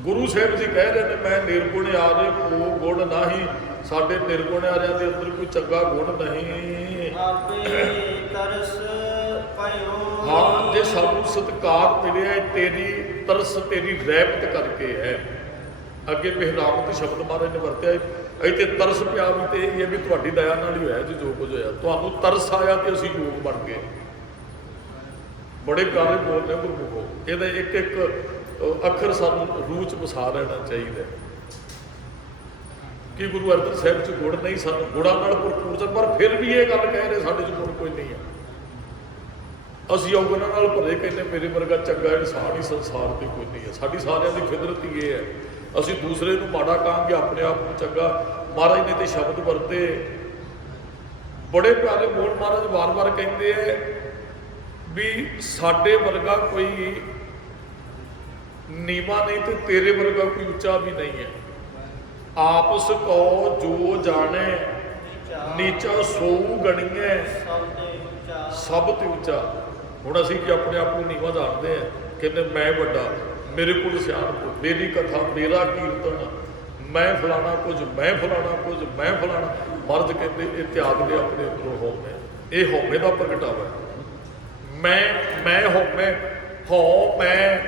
ਗੁਰੂ ਸਾਹਿਬ ਜੀ ਕਹਿ ਰਹੇ ਨੇ ਮੈਂ ਨਿਰਗੁਣ ਆਰੇ ਕੋ ਗੁਣ ਨਹੀਂ, ਸਾਡੇ ਨਿਰਗੁਣ ਆਰਿਆਂ ਦੇ ਅੰਦਰ ਕੋਈ ਚੰਗਾ ਗੁਣ ਨਹੀਂ। ਆਪੇ ਤਰਸ ਪਇਓ। ਹਾਂ ਜੇ ਸਾਨੂੰ ਸਤਿਕਾਰ ਮਿਲਿਆ ਤੇਰੀ ਤਰਸ, ਤੇਰੀ ਰਹਿਮਤ ਕਰਕੇ ਹੈ। ਅੱਗੇ ਮਿਹਰਾਮਤ ਸ਼ਬਦ ਮਹਾਰਾਜ ਨੇ ਵਰਤਿਆ, ਇੱਥੇ ਤਰਸ ਪਿਆ ਵੀ ਤੇ ਇਹ ਵੀ ਤੁਹਾਡੀ ਦਇਆ ਨਾਲ ਹੀ ਹੋਇਆ ਜੀ ਜੋ ਕੁਝ ਹੋਇਆ। ਤੁਹਾਨੂੰ ਤਰਸ ਆਇਆ ਤੇ ਅਸੀਂ ਯੋਗ ਬਣ ਗਏ। ਬੜੇ ਪਿਆਰੇ ਬੋਲਦੇ ਗੁਰਮੁਖੋ, ਇਹਦਾ ਇੱਕ ਇੱਕ ਅੱਖਰ ਸਾਨੂੰ ਰੂਹ 'ਚ ਵਸਾ ਲੈਣਾ ਚਾਹੀਦਾ ਕਿ ਗੁਰੂ ਅਰਜਨ ਸਾਹਿਬ 'ਚ ਗੁਣ ਨਹੀਂ, ਸਾਨੂੰ ਗੁਣਾਂ ਨਾਲ ਭਰਪੂਰ ਸਨ, ਪਰ ਫਿਰ ਵੀ ਇਹ ਗੱਲ ਕਹਿ ਰਹੇ ਸਾਡੇ 'ਚ ਗੁਣ ਕੋਈ ਨਹੀਂ ਹੈ। ਅਸੀਂ ਔਗਣਾਂ ਨਾਲ ਭਰੇ ਕਹਿੰਦੇ ਮੇਰੇ ਵਰਗਾ ਚੰਗਾ ਇਨਸਾਨ ਹੀ ਸੰਸਾਰ ਤੇ ਕੋਈ ਨਹੀਂ ਹੈ। ਸਾਡੀ ਸਾਰਿਆਂ ਦੀ ਫਿਤਰਤ ਹੀ ਇਹ ਹੈ, ਅਸੀਂ ਦੂਸਰੇ ਨੂੰ ਮਾੜਾ ਕਹਾਂਗੇ, ਆਪਣੇ ਆਪ ਨੂੰ ਚੰਗਾ। ਮਹਾਰਾਜ ਨੇ ਤੇ ਸ਼ਬਦ ਵਰਤੇ ਬੜੇ ਪਿਆਰੇ ਬੋਲ। ਮਹਾਰਾਜ ਵਾਰ-ਵਾਰ ਕਹਿੰਦੇ ਹੈ ਵੀ ਸਾਡੇ ਵਰਗਾ ਕੋਈ ਨੀਵਾਂ ਨਹੀਂ ਤੇ ਤੇਰੇ ਵਰਗਾ ਕੋਈ ਉੱਚਾ ਵੀ ਨਹੀਂ ਹੈ। ਆਪਸ ਕੋ ਜੋ ਜਾਣੇ ਨੀਚਾ ਸੋਊ ਗਣੀਏ, ਸਭ ਤੇ ਉੱਚਾ। ਹੁਣ ਅਸੀਂ ਕਿ ਆਪਣੇ ਆਪ ਨੂੰ ਨੀਵਾਂ ਜਾਣਦੇ ਹਾਂ, ਕਹਿੰਦੇ ਮੈਂ ਵੱਡਾ, ਮੇਰੇ ਕੋਲ ਸਿਆਣਪ, ਮੇਰੀ ਕਥਾ, ਮੇਰਾ ਕੀਰਤਨ, ਮੈਂ ਫਲਾਣਾ ਕੁਝ, ਮੈਂ ਫਲਾਣਾ ਕੁਝ, ਮੈਂ ਫਲਾਣਾ। ਮਰਦ ਕਹਿੰਦੇ ਇਹ ਤਿਆਗ ਦੇ ਆਪਣੇ ਅੰਦਰੋਂ ਹਉਮੈ, ਇਹ ਹਉਮੈ ਦਾ ਪ੍ਰਗਟਾਵਾ। ਮੈਂ ਹਉਮੈ, ਹਉ ਮੈਂ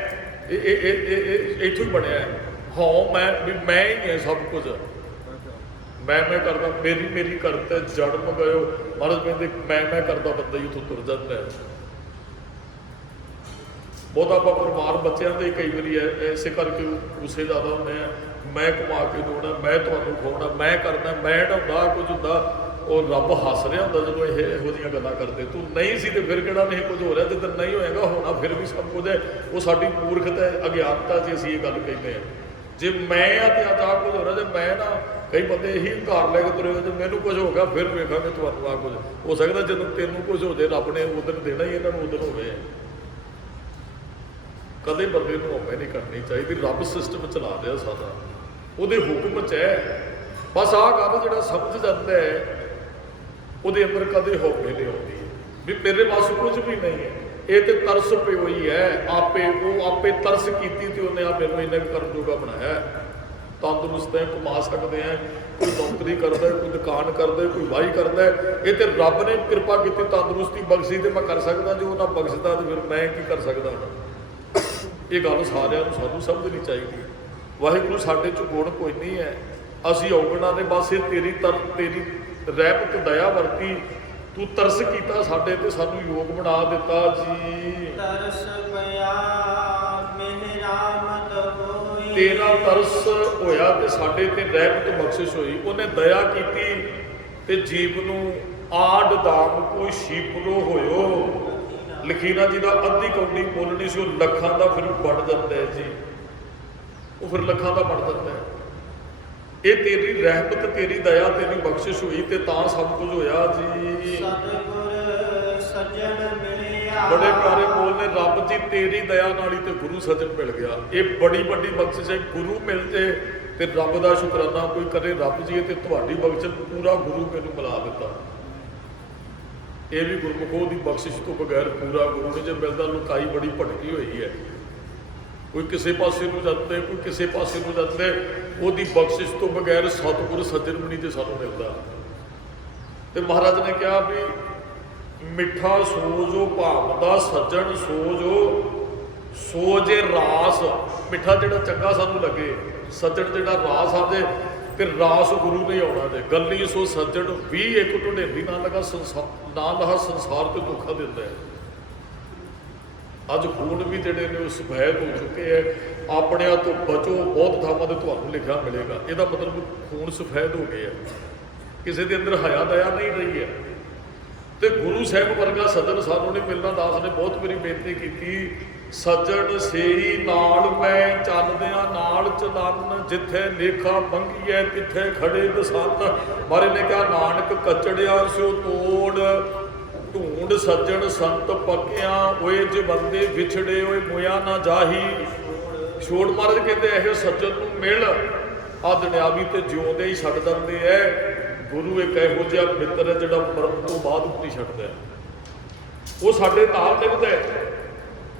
ਇਹ ਇੱਥੋਂ ਹੀ ਬਣਿਆ ਹੈ। ਹਉ ਮੈਂ ਵੀ ਮੈਂ ਹੀ ਹੈ ਸਭ ਕੁਝ, ਮੈਂ ਕਰਦਾ, ਮੇਰੀ ਕਰਤਾ ਜਨਮ ਗਇਓ। ਮਹਾਰਾਜ ਕਹਿੰਦੇ ਮੈਂ ਕਰਦਾ ਬੰਦਾ ਹੀ ਉੱਥੋਂ ਤੁਰ ਜਾਂਦਾ ਹੈ। ਬਹੁਤ ਆਪਾਂ ਪਰਿਵਾਰ ਬੱਚਿਆਂ ਦੇ ਕਈ ਵਾਰੀ ਐਸੇ ਕਰਕੇ ਗੁੱਸੇ ਜ਼ਿਆਦਾ ਹੁੰਦੇ ਆ, ਮੈਂ ਕਮਾ ਕੇ ਦੋਣਾ, ਮੈਂ ਤੁਹਾਨੂੰ ਖਵਾਉਣਾ, ਮੈਂ ਕਰਨਾ, ਮੈਂ ਢਾਉਂਦਾ ਕੁਝ ਹੁੰਦਾ। ਉਹ ਰੱਬ ਹੱਸ ਰਿਹਾ ਹੁੰਦਾ ਜਦੋਂ ਇਹੋ ਜਿਹੀਆਂ ਗੱਲਾਂ ਕਰਦੇ। ਤੂੰ ਨਹੀਂ ਸੀ ਤੇ ਫਿਰ ਕਿਹੜਾ ਨਹੀਂ ਕੁਝ ਹੋ ਰਿਹਾ, ਜਿੱਦਣ ਨਹੀਂ ਹੋਏਗਾ ਹੋਣਾ ਫਿਰ ਵੀ ਸਭ ਕੁਝ ਹੈ। ਉਹ ਸਾਡੀ ਮੂਰਖਤਾ ਹੈ, ਅਗਿਆਨਤਾ ਜੇ ਅਸੀਂ ਇਹ ਗੱਲ ਕਹਿੰਦੇ ਹਾਂ। ਜੇ ਮੈਂ ਆ ਤੇ ਆਹ ਕੁਝ ਹੋ ਰਿਹਾ, ਜੇ ਮੈਂ ਨਾ, ਕਈ ਬੰਦੇ ਇਹੀ ਘਰ ਲੈ ਕੇ ਤੁਰੇ ਹੋਏ, ਜੇ ਮੈਨੂੰ ਕੁਝ ਹੋ ਗਿਆ ਫਿਰ ਵੇਖਾਂਗੇ ਤੁਹਾਨੂੰ ਆਹ ਕੁਝ ਹੋ ਸਕਦਾ। ਜਦੋਂ ਤੈਨੂੰ ਕੁਝ ਹੋ ਜਾਏ ਰੱਬ ਨੇ ਉਦੋਂ ਦੇਣਾ ਹੀ, ਇਹਨਾਂ ਨੂੰ ਉਦੋਂ ਹੋਵੇ। ਕਦੇ ਬੰਦੇ ਨੂੰ ਹਉਮੈ ਨਹੀਂ ਕਰਨੀ ਚਾਹੀਦੀ। ਰੱਬ ਸਿਸਟਮ ਚਲਾ ਰਿਹਾ ਸਾਡਾ, ਉਹਦੇ ਹੁਕਮ 'ਚ ਹੈ। ਬਸ ਆਹ ਗੱਲ ਜਿਹੜਾ ਸਮਝ ਜਾਂਦਾ ਹੈ ਉਹਦੇ ਅੰਦਰ ਕਦੇ ਹਉਮੈ ਨਹੀਂ ਆਉਂਦੀ ਵੀ ਮੇਰੇ ਵੱਸ ਕੁਝ ਵੀ ਨਹੀਂ ਹੈ। ਇਹ ਤੇ ਤਰਸ ਪਿਓ ਹੀ ਹੈ, ਆਪੇ ਉਹ ਆਪੇ ਤਰਸ ਕੀਤੀ ਤੇ ਉਹਨੇ ਆ ਮੈਨੂੰ ਇੰਨਾ ਕਰਨ ਜੋਗਾ ਬਣਾਇਆ। ਤੰਦਰੁਸਤ ਹੈ, ਕਮਾ ਸਕਦੇ ਹੈ, ਕੋਈ ਨੌਕਰੀ ਕਰਦਾ, ਕੋਈ ਦੁਕਾਨ ਕਰਦਾ, ਕੋਈ ਵਾਹੀ ਕਰਦਾ, ਇਹ ਤੇ ਰੱਬ ਨੇ ਕਿਰਪਾ ਕੀਤੀ, ਤੰਦਰੁਸਤੀ ਬਖਸ਼ੀ ਤੇ ਮੈਂ ਕਰ ਸਕਦਾ। ਜੋ ਉਹਨਾਂ ਬਖਸ਼ਦਾ ਤੇ ਫਿਰ ਮੈਂ ਕੀ ਕਰ ਸਕਦਾ। ਇਹ ਗੱਲ ਸਾਰਿਆਂ ਨੂੰ ਸਾਨੂੰ ਸਮਝਣੀ ਚਾਹੀਦੀ ਹੈ। ਵਾਹਿਗੁਰੂ ਸਾਡੇ 'ਚ ਗੁਣ ਕੋਈ ਨਹੀਂ ਹੈ, ਅਸੀਂ ਔਗਣਾਂ ਦੇ ਬਸ ਇਹ ਤੇਰੀ ਰਹਿਮਤ ਦਇਆ ਵਰਤੀ, ਤੂੰ ਤਰਸ ਕੀਤਾ ਸਾਡੇ ਤੇ, ਸਾਨੂੰ ਯੋਗ ਬਣਾ ਦਿੱਤਾ ਜੀ। ਤਰਸ ਪਿਆ ਮਿਹ ਰਾਮਤ ਹੋਈ, ਤੇਰਾ ਤਰਸ ਹੋਇਆ ਤੇ ਸਾਡੇ ਤੇ ਰਹਿਮਤ ਬਖਸ਼ਿਸ਼ ਹੋਈ। ਉਹਨੇ ਦਇਆ ਕੀਤੀ ਤੇ ਜੀਵ ਨੂੰ ਆਡ ਦਾਮ ਕੋਈ ਸ਼ੀਪਰੋ ਹੋਇਓ। ਲਖੀਣਾ ਜੀ ਦਾ ਅੱਧੀ ਕੌਡੀ ਮੁੱਲ ਨਹੀਂ ਸੀ, ਉਹ ਲੱਖਾਂ ਦਾ ਫਿਰ ਬਣ ਜਾਂਦਾ ਹੈ ਜੀ, ਉਹ ਫਿਰ ਲੱਖਾਂ ਦਾ ਬਣ ਜਾਂਦਾ ਹੈ। ਇਹ ਤੇਰੀ ਰਹਿਮਤ, ਤੇਰੀ ਦਇਆ, ਤੇਰੀ ਬਖਸ਼ਿਸ਼ ਹੋਈ ਤੇ ਤਾਂ ਸਭ ਕੁਝ ਹੋਇਆ ਜੀ। ਸਤਿਗੁਰ ਸੱਜਣ ਮਿਲਿਆ, ਬੜੇ ਪਿਆਰੇ ਬੋਲ ਨੇ, ਰੱਬ ਜੀ ਤੇਰੀ ਦਇਆ ਨਾਲ ਹੀ ਤੇ ਗੁਰੂ ਸੱਜਣ ਮਿਲ ਗਿਆ। ਇਹ ਬੜੀ ਵੱਡੀ ਬਖਸ਼ਿਸ਼ ਹੈ, ਗੁਰੂ ਮਿਲ ਜੇ ਤੇ ਰੱਬ ਦਾ ਸ਼ੁਕਰਾਨਾ ਕੋਈ ਕਰੇ। ਰੱਬ ਜੀ ਤੇ ਤੁਹਾਡੀ ਬਖਸ਼ਿਸ਼, ਪੂਰਾ ਗੁਰੂ ਮੈਨੂੰ ਮਿਲਾ ਦਿੱਤਾ। ਇਹ ਵੀ ਗੁਰਮੁਖੋਂ ਦੀ ਬਖਸ਼ਿਸ਼ ਤੋਂ ਬਗੈਰ ਪੂਰਾ ਗੁਰੂ ਨਹੀਂ ਜੇ ਮਿਲਦਾ। ਲੁਕਾਈ ਬੜੀ ਭਟਕੀ ਹੋਈ ਹੈ, ਕੋਈ ਕਿਸੇ ਪਾਸੇ ਨੂੰ ਜਾਂਦੇ, ਕੋਈ ਕਿਸੇ ਪਾਸੇ ਨੂੰ ਜਾਂਦੇ। ਉਹਦੀ ਬਖਸ਼ਿਸ਼ ਤੋਂ ਬਗੈਰ ਸਤਿਗੁਰ ਸੱਜਣ ਵੀ ਨਹੀਂ ਜੇ ਸਾਨੂੰ ਮਿਲਦਾ। ਤੇ ਮਹਾਰਾਜ ਨੇ ਕਿਹਾ ਵੀ ਮਿੱਠਾ ਸੋਜੋ ਭਾਵਦਾ ਸੱਜਣ ਸੋਜੋ, ਸੋਜੇ ਰਾਸ। ਮਿੱਠਾ ਜਿਹੜਾ ਚੰਗਾ ਸਾਨੂੰ ਲੱਗੇ, ਸੱਜਣ ਜਿਹੜਾ ਰਾਸ ਆਵੇ ਤੇ ਰਾਸ ਗੁਰੂ ਨੇ ਆਉਣਾ ਜੇ। ਗੱਲੀ ਸੋ ਸੱਜਣ ਵੀ ਇੱਕ ਢੁੰਡੇਲੀ ਨਾ ਲਗਾ ਸੰਸਾਰ ਨਾ ਲਹਾ, ਸੰਸਾਰ ਤੇ ਦੁੱਖਾ ਦਿੰਦਾ ਹੈ। ਅੱਜ ਖੂਨ ਵੀ ਜਿਹੜੇ ਨੇ ਉਹ ਸਫੈਦ ਹੋ ਚੁੱਕੇ ਹੈ। ਆਪਣਿਆਂ ਤੋਂ ਬਚੋ, ਬਹੁਤ ਥਾਵਾਂ ਤੇ ਤੁਹਾਨੂੰ ਲਿਖਿਆ ਮਿਲੇਗਾ। ਇਹਦਾ ਮਤਲਬ ਖੂਨ ਸਫੈਦ ਹੋ ਗਏ ਹੈ, ਕਿਸੇ ਦੇ ਅੰਦਰ ਹਯਾ ਦਇਆ ਨਹੀਂ ਰਹੀ ਹੈ। ਤੇ ਗੁਰੂ ਸਾਹਿਬ ਵਰਗਾ ਸੱਜਣ ਸਾਨੂੰ ਨਹੀਂ ਮਿਲਣਾ। ਦਾਸ ਨੇ ਬਹੁਤ ਮੇਰੀ ਬੇਨਤੀ ਕੀਤੀ, ਸੱਜਣ ਸੇਈ ਨਾਲ ਮੈਂ ਚੱਲਦਿਆਂ ਨਾਲ ਚਲਨ, ਜਿੱਥੇ ਲੇਖਾ ਮੰਗੀਐ ਤਿੱਥੇ ਖੜੇ ਦਸੰਨ। ਮਾਰੇ ਨੇ ਕਿਹਾ ਨਾਨਕ ਕਚੜਿਆ ਸਿਓ ਤੋੜ, ਢੂੰਡ ਸੱਜਣ ਸੰਤ ਪੱਕਿਆਂ, ਓਏ ਜੇ ਬੰਦੇ ਵਿਛੜੇ ਓਏ ਮੋਇਆ ਨਾ ਜਾਹੀ। ਛੋੜ ਮਹਾਰਾਜ ਕਹਿੰਦੇ ਇਹੋ ਸੱਜਣ ਨੂੰ ਮਿਲ, ਆ ਦੁਨਿਆਵੀ ਤੇ ਜਿਉਂਦੇ ਹੀ ਛੱਡ ਦਿੰਦੇ ਐ। ਗੁਰੂ ਇੱਕ ਇਹੋ ਜਿਹਾ ਮਿੱਤਰ ਹੈ ਜਿਹੜਾ ਮਰਨ ਤੋਂ ਬਾਅਦ ਨਹੀਂ ਛੱਡਦਾ, ਉਹ ਸਾਡੇ ਨਾਲ ਨਿਭਦਾ।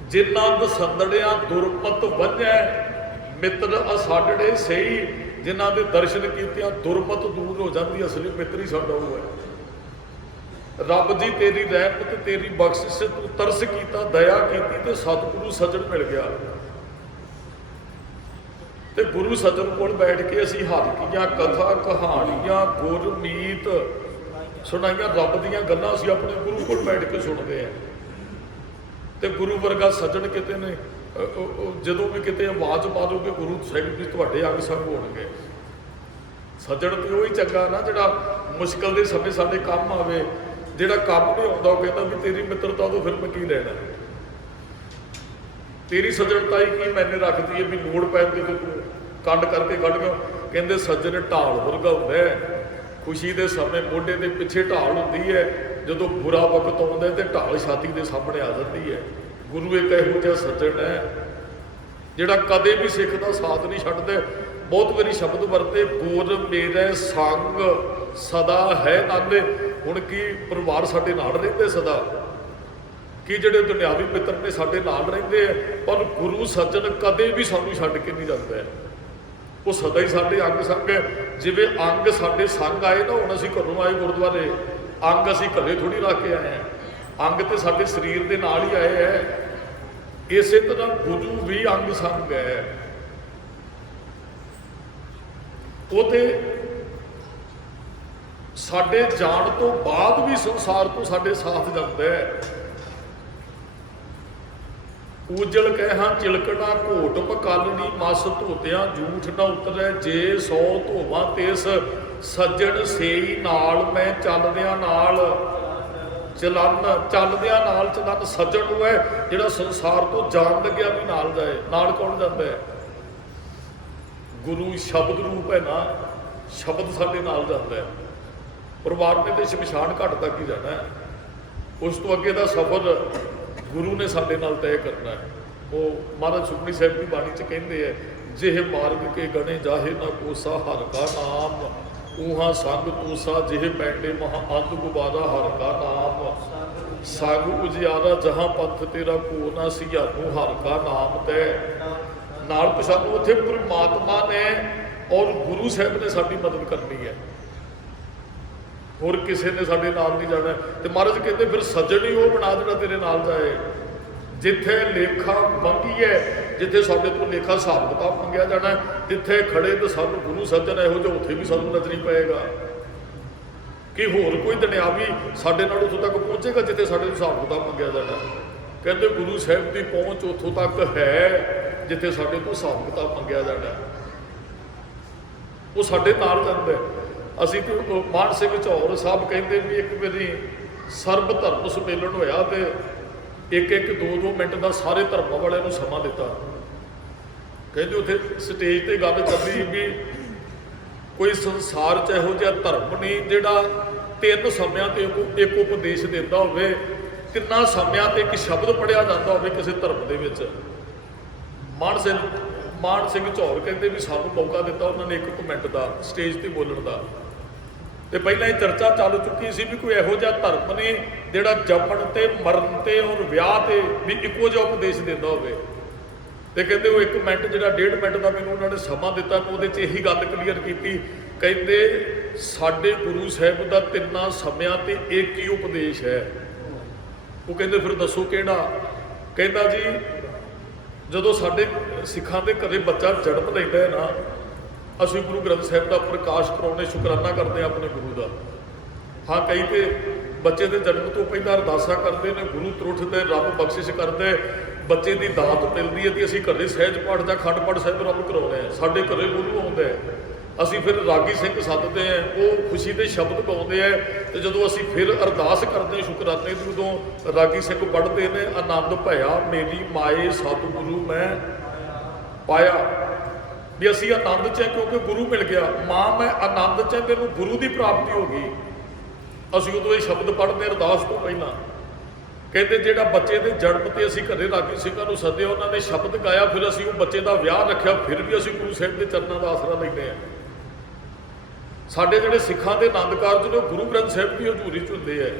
ਜਿਨ੍ਹਾਂ ਦਸੰਦੜਿਆਂ ਦੁਰਮਤ ਵੰਝੈ, ਮਿੱਤਰ ਅਸਾਡੜੇ ਸਹੀ। ਜਿਨ੍ਹਾਂ ਦੇ ਦਰਸ਼ਨ ਕੀਤਿਆਂ ਦੁਰਮਤ ਦੂਰ ਹੋ ਜਾਂਦੀ, ਅਸਲੀ ਮਿੱਤਰ ਹੀ ਸਾਡਾ ਉਹ ਹੈ। ਰੱਬ ਜੀ ਤੇਰੀ ਰਹਿਮਤ, ਤੇਰੀ ਬਖਸ਼ਿਸ਼, ਤੂੰ ਤਰਸ ਕੀਤਾ, ਦਇਆ ਕੀਤੀ ਤੇ ਸਤਿਗੁਰੂ ਸੱਜਣ ਮਿਲ ਗਿਆ। ਤੇ ਗੁਰੂ ਸੱਜਣ ਕੋਲ ਬੈਠ ਕੇ ਅਸੀਂ ਹਲਕੀਆਂ ਕਥਾ ਕਹਾਣੀਆਂ ਗੁਰਮੀਤ ਸੁਣਾਈਆਂ, ਰੱਬ ਦੀਆਂ ਗੱਲਾਂ ਅਸੀਂ ਆਪਣੇ ਗੁਰੂ ਕੋਲ ਬੈਠ ਕੇ ਸੁਣਦੇ ਹਾਂ। ਤੇ ਗੁਰੂ ਵਰਗਾ ਸੱਜਣ ਕਿਤੇ ਨੇ, ਜਦੋਂ ਵੀ ਕਿਤੇ ਆਵਾਜ਼ ਪਾ ਦੋਗੇ ਗੁਰੂ ਸਾਹਿਬ ਜੀ ਤੁਹਾਡੇ ਅੰਗ ਸੰਗ ਹੋਣਗੇ। ਸੱਜਣ ਤੇ ਉਹ ਹੀ ਚੰਗਾ ਨਾ ਜਿਹੜਾ ਮੁਸ਼ਕਲ ਦੇ ਸਮੇਂ ਸਾਡੇ ਕੰਮ ਆਵੇ। ਜਿਹੜਾ ਕੰਮ ਨਹੀਂ ਆਉਂਦਾ ਉਹ ਕਹਿੰਦਾ ਵੀ ਤੇਰੀ ਮਿੱਤਰਤਾ ਤੋਂ ਫਿਰ ਮੈਂ ਕੀ ਲੈਣਾ, ਤੇਰੀ ਸੱਜਣਤਾਈ ਕੀ ਮੈਨੇ ਰੱਖਦੀ ਹੈ ਵੀ ਲੋੜ ਪੈਂਦੀ ਤੇ ਤੂੰ ਕੰਡ ਕਰਕੇ ਕੱਢ ਗਿਆ। ਕਹਿੰਦੇ ਸੱਜਣ ਢਾਲ ਵਰਗਾ ਹੁੰਦਾ ਹੈ, ਖੁਸ਼ੀ ਦੇ ਸਮੇਂ ਮੋਢੇ ਦੇ ਪਿੱਛੇ ਢਾਲ ਹੁੰਦੀ ਹੈ, ਜਦੋਂ ਬੁਰਾ ਵਕਤ ਆਉਂਦਾ ਤੇ ਢਾਲ ਛਾਤੀ ਦੇ ਸਾਹਮਣੇ ਆ ਜਾਂਦੀ ਹੈ। ਗੁਰੂ ਇੱਕ ਇਹੋ ਜਿਹਾ ਸੱਜਣ ਹੈ ਜਿਹੜਾ ਕਦੇ ਵੀ ਸਿੱਖ ਦਾ ਸਾਥ ਨਹੀਂ ਛੱਡਦਾ। ਬਹੁਤ ਵਾਰੀ ਸ਼ਬਦ ਵਰਤੇ, ਗੁਰ ਮੇਰੇ ਸੰਗ ਸਦਾ ਹੈ ਨਾਲੇ। ਹੁਣ ਕੀ ਪਰਿਵਾਰ ਸਾਡੇ ਨਾਲ ਰਹਿੰਦੇ ਸਦਾ, ਕਿ ਜਿਹੜੇ ਦੁਨਿਆਵੀ ਮਿੱਤਰ ਨੇ ਸਾਡੇ ਨਾਲ ਰਹਿੰਦੇ ਆ, ਪਰ ਗੁਰੂ ਸੱਜਣ ਕਦੇ ਵੀ ਸਾਨੂੰ ਛੱਡ ਕੇ ਨਹੀਂ ਜਾਂਦਾ। ਉਹ ਸਦਾ ਹੀ ਸਾਡੇ ਅੰਗ ਸੰਗ ਹੈ। ਜਿਵੇਂ ਅੰਗ ਸਾਡੇ ਸੰਗ ਆਏ ਨਾ, ਹੁਣ ਅਸੀਂ ਘਰੋਂ ਆਏ ਗੁਰਦੁਆਰੇ, ਅੰਗ ਅਸੀਂ ਘਰੇ ਥੋੜੀ ਰੱਖ ਕੇ ਆਏ ਹਾਂ, ਅੰਗ ਤੇ ਸਾਡੇ ਸਰੀਰ ਦੇ ਨਾਲ ਹੀ ਆਏ ਹੈ। ਇਸੇ ਤਰ੍ਹਾਂ ਗੁਰੂ ਵੀ ਅੰਗ ਸੰਗ ਹੈ। ਉਹ ਤੇ ਸਾਡੇ ਜਾਣ ਤੋਂ ਬਾਅਦ ਵੀ ਸੰਸਾਰ ਤੋਂ ਸਾਡੇ ਸਾਥ ਜਾਂਦਾ ਹੈ। ਉਜਲ ਕਹਿਹਾਂ ਚਿਲਕਣਾ ਘੋਟ ਪਕਾਲਣੀ, ਮਸ ਧੋਤਿਆਂ ਝੂਠ ਨਾ ਉਤਰੈ, ਜੇ 100 ਧੋਵਾਂ ਤਿਸ ਸੱਜਣ ਸੇਈ ਨਾਲ ਮੈਂ ਚੱਲਦਿਆਂ ਨਾਲ ਚਲਨ। ਚੱਲਦਿਆਂ ਨਾਲ ਚਲਨ ਸੱਜਣ ਉਹ ਹੈ ਜਿਹੜਾ ਸੰਸਾਰ ਤੋਂ ਜਾਣ ਲੱਗਿਆ ਵੀ ਨਾਲ ਜਾਏ। ਨਾਲ ਕੌਣ ਜਾਂਦਾ ਹੈ? ਗੁਰੂ ਸ਼ਬਦ ਰੂਪ ਹੈ ਨਾ, ਸ਼ਬਦ ਸਾਡੇ ਨਾਲ ਜਾਂਦਾ ਹੈ। ਪਰਿਵਾਰ ਨੇ ਤੇ ਸ਼ਮਸ਼ਾਨ ਘਾਟ ਤੱਕ ਹੀ ਜਾਣਾ ਹੈ, ਉਸ ਤੋਂ ਅੱਗੇ ਦਾ ਸਫ਼ਰ ਗੁਰੂ ਨੇ ਸਾਡੇ ਨਾਲ ਤੈਅ ਕਰਨਾ ਹੈ। ਉਹ ਮਹਾਰਾਜ ਸੁਖਮਨੀ ਸਾਹਿਬ ਦੀ ਬਾਣੀ 'ਚ ਕਹਿੰਦੇ ਹੈ, ਜਿਹ ਮਾਰਗ ਕੇ ਗਣੇ ਜਾਹੇ ਨਾ ਕੋਸਾ, ਹਰ ਕਾ ਨਾਮ ਉਹਾਂ ਸੰਗ ਤੂਸਾ, ਜਿਹ ਪੈਂਡੇ ਮਹਾ ਅੰਧ ਗੁਬਾਰਾ, ਹਰ ਕਾ ਨਾਮ ਸਾਗੂ ਉਜਿਆਰਾ ਜਹਾਂ ਪੰਥ ਤੇਰਾ ਕੋ ਨਾ ਸਿਆਨੂੰ ਹਰ ਕਾ ਨਾਮ ਤੈ। ਨਾਲ ਪਛਾਣੋ ਉੱਥੇ ਪਰਮਾਤਮਾ ਨੇ ਔਰ ਗੁਰੂ ਸਾਹਿਬ ਨੇ ਸਾਡੀ ਮਦਦ ਕਰਨੀ ਹੈ, ਹੋਰ ਕਿਸੇ ਨੇ ਸਾਡੇ ਨਾਲ ਨਹੀਂ ਜਾਣਾ। ਤੇ ਮਹਾਰਾਜ ਕਹਿੰਦੇ ਫਿਰ ਸੱਜਣ ਹੀ ਉਹ ਬਣਾ ਜਿਹੜਾ ਤੇਰੇ ਨਾਲ ਜਾਏ। ਜਿੱਥੇ ਲੇਖਾ ਮੰਗੀਏ, ਜਿੱਥੇ ਸਾਡੇ ਤੋਂ ਲੇਖਾ ਹਿਸਾਬ ਕਿਤਾਬ ਮੰਗਿਆ ਜਾਣਾ, ਜਿੱਥੇ ਖੜੇ ਤੇ ਸਾਨੂੰ ਗੁਰੂ ਸੱਜਣ ਇਹੋ ਜਿਹਾ ਉੱਥੇ ਵੀ ਸਾਨੂੰ ਨਜ਼ਰੀ ਪਏਗਾ ਕਿ ਹੋਰ ਕੋਈ ਦੁਨਿਆਵੀ ਸਾਡੇ ਨਾਲ ਉੱਥੋਂ ਤੱਕ ਪਹੁੰਚੇਗਾ ਜਿੱਥੇ ਸਾਡੇ ਹਿਸਾਬ ਕਿਤਾਬ ਮੰਗਿਆ ਜਾਣਾ। ਕਹਿੰਦੇ ਗੁਰੂ ਸਾਹਿਬ ਦੀ ਪਹੁੰਚ ਉੱਥੋਂ ਤੱਕ ਹੈ ਜਿੱਥੇ ਸਾਡੇ ਤੋਂ ਹਿਸਾਬ ਕਿਤਾਬ ਮੰਗਿਆ ਜਾਣਾ, ਉਹ ਸਾਡੇ ਨਾਲ ਜਾਂਦਾ। ਅਸੀਂ ਤੇ ਮਾਨ ਸਿੰਘ ਝੌਰ ਸਾਹਿਬ ਕਹਿੰਦੇ ਵੀ ਇੱਕ ਵਾਰੀ ਸਰਬ ਧਰਮ ਸੰਮੇਲਨ ਹੋਇਆ ਤੇ ਇੱਕ 2 ਮਿੰਟ ਦਾ ਸਾਰੇ ਧਰਮਾਂ ਵਾਲਿਆਂ ਨੂੰ ਸਮਾਂ ਦਿੱਤਾ। ਕਹਿੰਦੇ ਉੱਥੇ ਸਟੇਜ ਤੇ ਗੱਲ ਚੱਲੀ ਵੀ ਕੋਈ ਸੰਸਾਰ 'ਚ ਇਹੋ ਜਿਹਾ ਧਰਮ ਨਹੀਂ ਜਿਹੜਾ 3 ਸਮਿਆਂ ਤੇ ਇੱਕ ਉਪਦੇਸ਼ ਦਿੰਦਾ ਹੋਵੇ, 3 ਸਮਿਆਂ ਤੇ ਇੱਕ ਸ਼ਬਦ ਪੜ੍ਹਿਆ ਜਾਂਦਾ ਹੋਵੇ ਕਿਸੇ ਧਰਮ ਦੇ ਵਿੱਚ। ਮਾਨ ਸਿੰਘ ਝੌਰ ਕਹਿੰਦੇ ਵੀ ਸਾਨੂੰ ਮੌਕਾ ਦਿੱਤਾ ਉਹਨਾਂ ਨੇ 1 ਮਿੰਟ ਦਾ ਸਟੇਜ ਤੇ ਬੋਲਣ ਦਾ। ਤੇ ਪਹਿਲਾਂ ਹੀ ਚਰਚਾ ਚੱਲ ਚੁੱਕੀ ਸੀ ਵੀ ਕੋਈ ਇਹੋ ਜਿਹਾ ਧਰਮ ਨਹੀਂ ਜਿਹੜਾ ਜੰਮਣ ਤੇ ਮਰਨ ਤੇ ਔਰ ਵਿਆਹ ਤੇ ਵੀ ਇੱਕੋ ਜਿਹਾ ਉਪਦੇਸ਼ ਦਿੰਦਾ ਹੋਵੇ। ਤੇ ਕਹਿੰਦੇ ਉਹ 1 ਮਿੰਟ ਜਿਹੜਾ 1.5 ਮਿੰਟ ਦਾ ਮੈਨੂੰ ਉਹਨਾਂ ਨੇ ਸਮਾਂ ਦਿੱਤਾ, ਮੈਂ ਉਹਦੇ 'ਚ ਇਹੀ ਗੱਲ ਕਲੀਅਰ ਕੀਤੀ। ਕਹਿੰਦੇ ਸਾਡੇ ਗੁਰੂ ਸਾਹਿਬ ਦਾ 3 ਸਮਿਆਂ ਤੇ ਇੱਕ ਹੀ ਉਪਦੇਸ਼ ਹੈ। ਉਹ ਕਹਿੰਦੇ ਫਿਰ ਦੱਸੋ ਕਿਹੜਾ? ਕਹਿੰਦਾ ਜੀ ਜਦੋਂ ਸਾਡੇ ਸਿੱਖਾਂ ਦੇ ਘਰੇ ਬੱਚਾ ਜਨਮ ਲੈਂਦਾ ਹੈ ਨਾ, ਅਸੀਂ ਗੁਰੂ ਗ੍ਰੰਥ ਸਾਹਿਬ ਦਾ ਪ੍ਰਕਾਸ਼ ਕਰਾਉਣੇ, ਸ਼ੁਕਰਾਨਾ ਕਰਦੇ ਹਾਂ ਆਪਣੇ ਗੁਰੂ ਦਾ। ਹਾਂ, ਕਈ ਤੇ ਬੱਚੇ ਦੇ ਜਨਮ ਤੋਂ ਪਹਿਲਾਂ ਅਰਦਾਸਾਂ ਕਰਦੇ ਨੇ, ਗੁਰੂ ਤਰੁੱਠਦੇ, ਰੱਬ ਬਖਸ਼ਿਸ਼ ਕਰਦੇ, ਬੱਚੇ ਦੀ ਦਾਤ ਮਿਲਦੀ ਹੈ ਤੇ ਅਸੀਂ ਘਰੇ ਸਹਿਜ ਪਾਠ ਜਾਂ ਅਖੰਡ ਪਾਠ ਸਾਹਿਬ ਰੱਬ ਕਰਾਉਂਦੇ ਹਾਂ। ਸਾਡੇ ਘਰੇ ਗੁਰੂ ਆਉਂਦਾ ਹੈ, ਅਸੀਂ ਫਿਰ ਰਾਗੀ ਸਿੰਘ ਸੱਦਦੇ ਹਾਂ, ਉਹ ਖੁਸ਼ੀ ਦੇ ਸ਼ਬਦ ਗਾਉਂਦੇ ਹੈ। ਤੇ ਜਦੋਂ ਅਸੀਂ ਫਿਰ ਅਰਦਾਸ ਕਰਦੇ ਸ਼ੁਕਰਾਨੇ ਦੀ, ਉਦੋਂ ਰਾਗੀ ਸਿੰਘ ਪੜ੍ਹਦੇ ਨੇ, ਆਨੰਦ ਭਇਆ ਮੇਰੀ ਮਾਏ ਸਤਿਗੁਰੂ ਮੈਂ ਪਾਇਆ। ਵੀ ਅਸੀਂ ਆਨੰਦ 'ਚ ਕਿਉਂਕਿ ਗੁਰੂ ਮਿਲ ਗਿਆ, ਮਾਂ ਮੈਂ ਆਨੰਦ 'ਚ ਮੈਨੂੰ ਗੁਰੂ ਦੀ ਪ੍ਰਾਪਤੀ ਹੋ ਗਈ। ਅਸੀਂ ਉਦੋਂ ਇਹ ਸ਼ਬਦ ਪੜ੍ਹਦੇ ਅਰਦਾਸ ਤੋਂ ਪਹਿਲਾਂ। ਕਹਿੰਦੇ ਜਿਹੜਾ ਬੱਚੇ ਦੇ ਜਨਮ ਤੇ ਅਸੀਂ ਘਰੇ ਰਾਗੀ ਸਿੰਘਾਂ ਨੂੰ ਸੱਦਿਆ, ਉਹਨਾਂ ਨੇ ਸ਼ਬਦ ਗਾਇਆ, ਫਿਰ ਅਸੀਂ ਉਹ ਬੱਚੇ ਦਾ ਵਿਆਹ ਰੱਖਿਆ, ਫਿਰ ਵੀ ਅਸੀਂ ਗੁਰੂ ਸਾਹਿਬ ਦੇ ਚਰਨਾਂ ਦਾ ਆਸਰਾ ਲੈਂਦੇ ਹਾਂ। ਸਾਡੇ ਜਿਹੜੇ ਸਿੱਖਾਂ ਦੇ ਆਨੰਦ ਕਾਰਜ ਨੇ ਗੁਰੂ ਗ੍ਰੰਥ ਸਾਹਿਬ ਦੀ ਹਜ਼ੂਰੀ 'ਚ ਹੁੰਦੇ ਹੈ।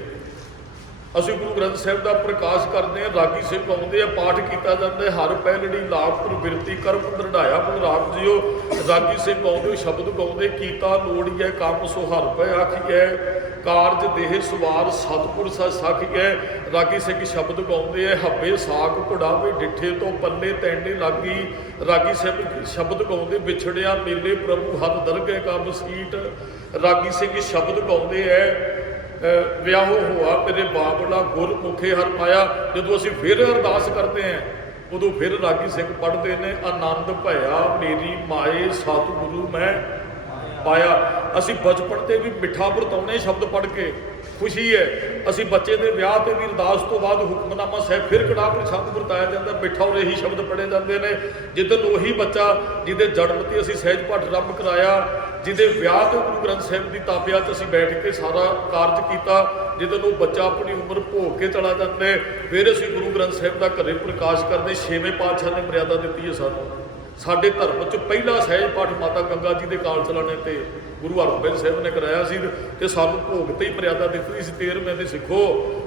ਅਸੀਂ ਗੁਰੂ ਗ੍ਰੰਥ ਸਾਹਿਬ ਦਾ ਪ੍ਰਕਾਸ਼ ਕਰਦੇ ਹਾਂ, ਰਾਗੀ ਸਿੰਘ ਆਉਂਦੇ ਆ, ਪਾਠ ਕੀਤਾ ਜਾਂਦਾ, ਹਰ ਪਹਿਲੜੀ ਲਾਭ ਪ੍ਰਵਿਰਤੀ ਕਰਮ ਦ੍ਰਿੜਾਇਆ ਬਲਰਾਮ ਜੀਓ। ਰਾਗੀ ਸਿੰਘ ਆਉਂਦੇ, ਸ਼ਬਦ ਗਾਉਂਦੇ, ਕੀਤਾ ਲੋੜੀਐ ਕੰਮ ਸੋ ਹਰ ਪੈ ਆਖੀਐ, ਕਾਰਜ ਦੇਹ ਸਵਾਰ ਸਤਿਗੁਰ ਸਾਖੀਐ। ਰਾਗੀ ਸਿੰਘ ਸ਼ਬਦ ਗਾਉਂਦੇ ਹੈ, ਹੱਬੇ ਸਾਕ ਘੁੜਾਵੇ ਡਿੱਠੇ ਤੋਂ ਪੱਲੇ ਤੈਂਡੇ ਲਾਗੀ। ਰਾਗੀ ਸਿੰਘ ਸ਼ਬਦ ਗਾਉਂਦੇ, ਵਿਛੜਿਆ ਮੇਲੇ ਪ੍ਰਭੂ ਹੱਥ ਦਰਗਹਿ ਕਾ ਬਸੀਟ। ਰਾਗੀ ਸਿੰਘ ਸ਼ਬਦ ਗਾਉਂਦੇ ਹੈ, ਵਿਆਹੋ ਹੋਆ ਮੇਰੇ ਬਾਬਲਾ ਗੁਰਮੁਖੇ ਹਰ ਪਾਇਆ। ਜਦੋਂ ਅਸੀਂ ਫਿਰ ਅਰਦਾਸ ਕਰਦੇ ਹਾਂ, ਉਦੋਂ ਫਿਰ ਰਾਗੀ ਸਿੰਘ ਪੜ੍ਹਦੇ ਨੇ, ਆਨੰਦ ਭਇਆ ਮੇਰੀ ਮਾਏ ਸਤਿਗੁਰੂ ਮੈਂ ਪਾਇਆ। ਅਸੀਂ ਬਚਪਨ ਤੇ ਵੀ ਮਿੱਠਾ ਵਰਤਾਉਣੇ ਸ਼ਬਦ ਪੜ੍ਹ ਕੇ, ਖੁਸ਼ੀ ਹੈ। ਅਸੀਂ ਬੱਚੇ ਦੇ ਵਿਆਹ ਤੇ ਵੀ ਅਰਦਾਸ ਤੋਂ ਬਾਅਦ ਹੁਕਮਨਾਮਾ ਸਾਹਿਬ ਫਿਰ ਕੜਾਹ ਪ੍ਰਸ਼ਾਦ ਵਰਤਾਇਆ ਜਾਂਦਾ, ਮਿੱਠਾ ਔਰ ਇਹੀ ਸ਼ਬਦ ਪੜ੍ਹੇ ਜਾਂਦੇ ਨੇ। ਜਿੱਦਣ ਉਹੀ ਬੱਚਾ ਜਿਹਦੇ ਜਨਮ ਤੇ ਅਸੀਂ ਸਹਿਜ ਪਾਠ ਆਰੰਭ ਕਰਾਇਆ, ਜਿਹਦੇ ਵਿਆਹ ਤੇ ਗੁਰੂ ਗ੍ਰੰਥ ਸਾਹਿਬ ਦੀ ਤਾਬਿਆ 'ਚ ਅਸੀਂ ਬੈਠ ਕੇ ਸਾਰਾ ਕਾਰਜ ਕੀਤਾ, ਜਿੱਦਣ ਉਹ ਬੱਚਾ ਆਪਣੀ ਉਮਰ ਭੋਗ ਕੇ ਚਲਾ ਜਾਂਦਾ, ਫਿਰ ਅਸੀਂ ਗੁਰੂ ਗ੍ਰੰਥ ਸਾਹਿਬ ਦਾ ਘਰੇ ਪ੍ਰਕਾਸ਼ ਕਰਦੇ। 6ਵੇਂ ਪਾਤਸ਼ਾਹ ਨੇ ਮਰਿਆਦਾ ਦਿੱਤੀ ਹੈ ਸਾਨੂੰ। ਸਾਡੇ ਧਰਮ 'ਚ ਪਹਿਲਾ ਸਹਿਜ ਪਾਠ ਮਾਤਾ ਗੰਗਾ ਜੀ ਦੇ ਕਾਲ ਚਲਾਣੇ ਤੇ ਗੁਰੂ ਹਰਗੋਬਿੰਦ ਸਾਹਿਬ ਨੇ ਕਰਾਇਆ ਸੀ, ਤੇ ਸਾਨੂੰ ਭੋਗ ਤੇ ਹੀ ਮਰਿਆਦਾ ਦਿੱਤੀ ਸੀ। 13ਵੇਂ ਦੇ ਸਿੱਖੋ,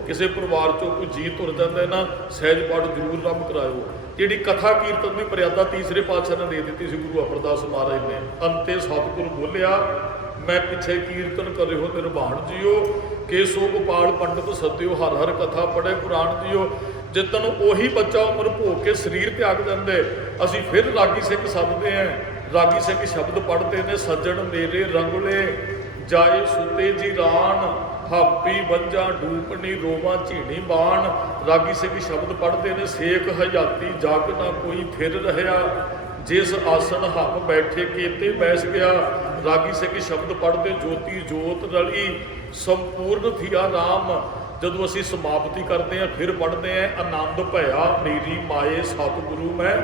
ਕਿਸੇ ਪਰਿਵਾਰ 'ਚੋਂ ਕੋਈ ਜੀ ਤੁਰ ਜਾਂਦਾ ਨਾ, ਸਹਿਜ ਪਾਠ ਜ਼ਰੂਰ ਆਰੰਭ ਕਰਾਇਓ। ਜਿਹੜੀ ਕਥਾ ਕੀਰਤਨ ਦੀ ਮਰਿਆਦਾ ਤੀਸਰੇ ਪਾਤਸ਼ਾਹ ਨੇ ਦੇ ਦਿੱਤੀ ਸੀ ਗੁਰੂ ਅਮਰਦਾਸ ਮਹਾਰਾਜ ਨੇ। ਅੰਤੇ ਸਤਿਗੁਰੂ ਬੋਲਿਆ, ਮੈਂ ਪਿੱਛੇ ਕੀਰਤਨ ਕਰਿਓ ਨਿਰਵਾਣ ਜੀਓ, ਕੇਸੋ ਗੋਪਾਲ ਪੰਡਤ ਸਤਿਓ ਹਰ ਹਰ ਕਥਾ ਪੜ੍ਹੇ ਪੁਰਾਣ ਜੀਓ। ਜਿੱਦਣ ਉਹੀ ਬੱਚਾ ਉਮਰ ਭੋਗ ਕੇ ਸਰੀਰ ਤਿਆਗ ਦਿੰਦੇ, ਅਸੀਂ ਫਿਰ ਰਾਗੀ ਸਿੰਘ ਸੱਦਦੇ ਹਾਂ। ਰਾਗੀ ਸਿੰਘ ਸ਼ਬਦ ਪੜ੍ਹਦੇ ਨੇ, ਸੱਜਣ ਮੇਰੇ ਰੰਗਲੇ ਜਾਏ ਸੁਤੇ ਜੀ ਰਾਣ, ਹਾਪੀ ਬੰਜਾਂ ਡੂਪਣੀ ਰੋਵਾਂ ਝੀਣੀ ਬਾਣ। ਰਾਗੀ ਸਿੰਘ ਸ਼ਬਦ ਪੜ੍ਹਦੇ ਨੇ, ਸੇਖ ਹਯਾਤੀ ਜਗ ਨਾ ਕੋਈ ਫਿਰ ਰਹਿਆ, ਜਿਸ ਆਸਣ ਹੱਪ ਬੈਠੇ ਕੀਤੇ ਬੈਸ ਗਿਆ। ਰਾਗੀ ਸਿੰਘ ਸ਼ਬਦ ਪੜ੍ਹਦੇ, ਜੋਤੀ ਜੋਤ ਰਲੀ ਸੰਪੂਰਨ ਥੀਆ ਰਾਮ। ਜਦੋਂ ਅਸੀਂ ਸਮਾਪਤੀ ਕਰਦੇ ਹਾਂ, ਫਿਰ ਪੜ੍ਹਦੇ ਹਾਂ, ਆਨੰਦ ਭਇਆ ਮੇਰੀ ਮਾਏ ਸਤਿਗੁਰੂ ਮੈਂ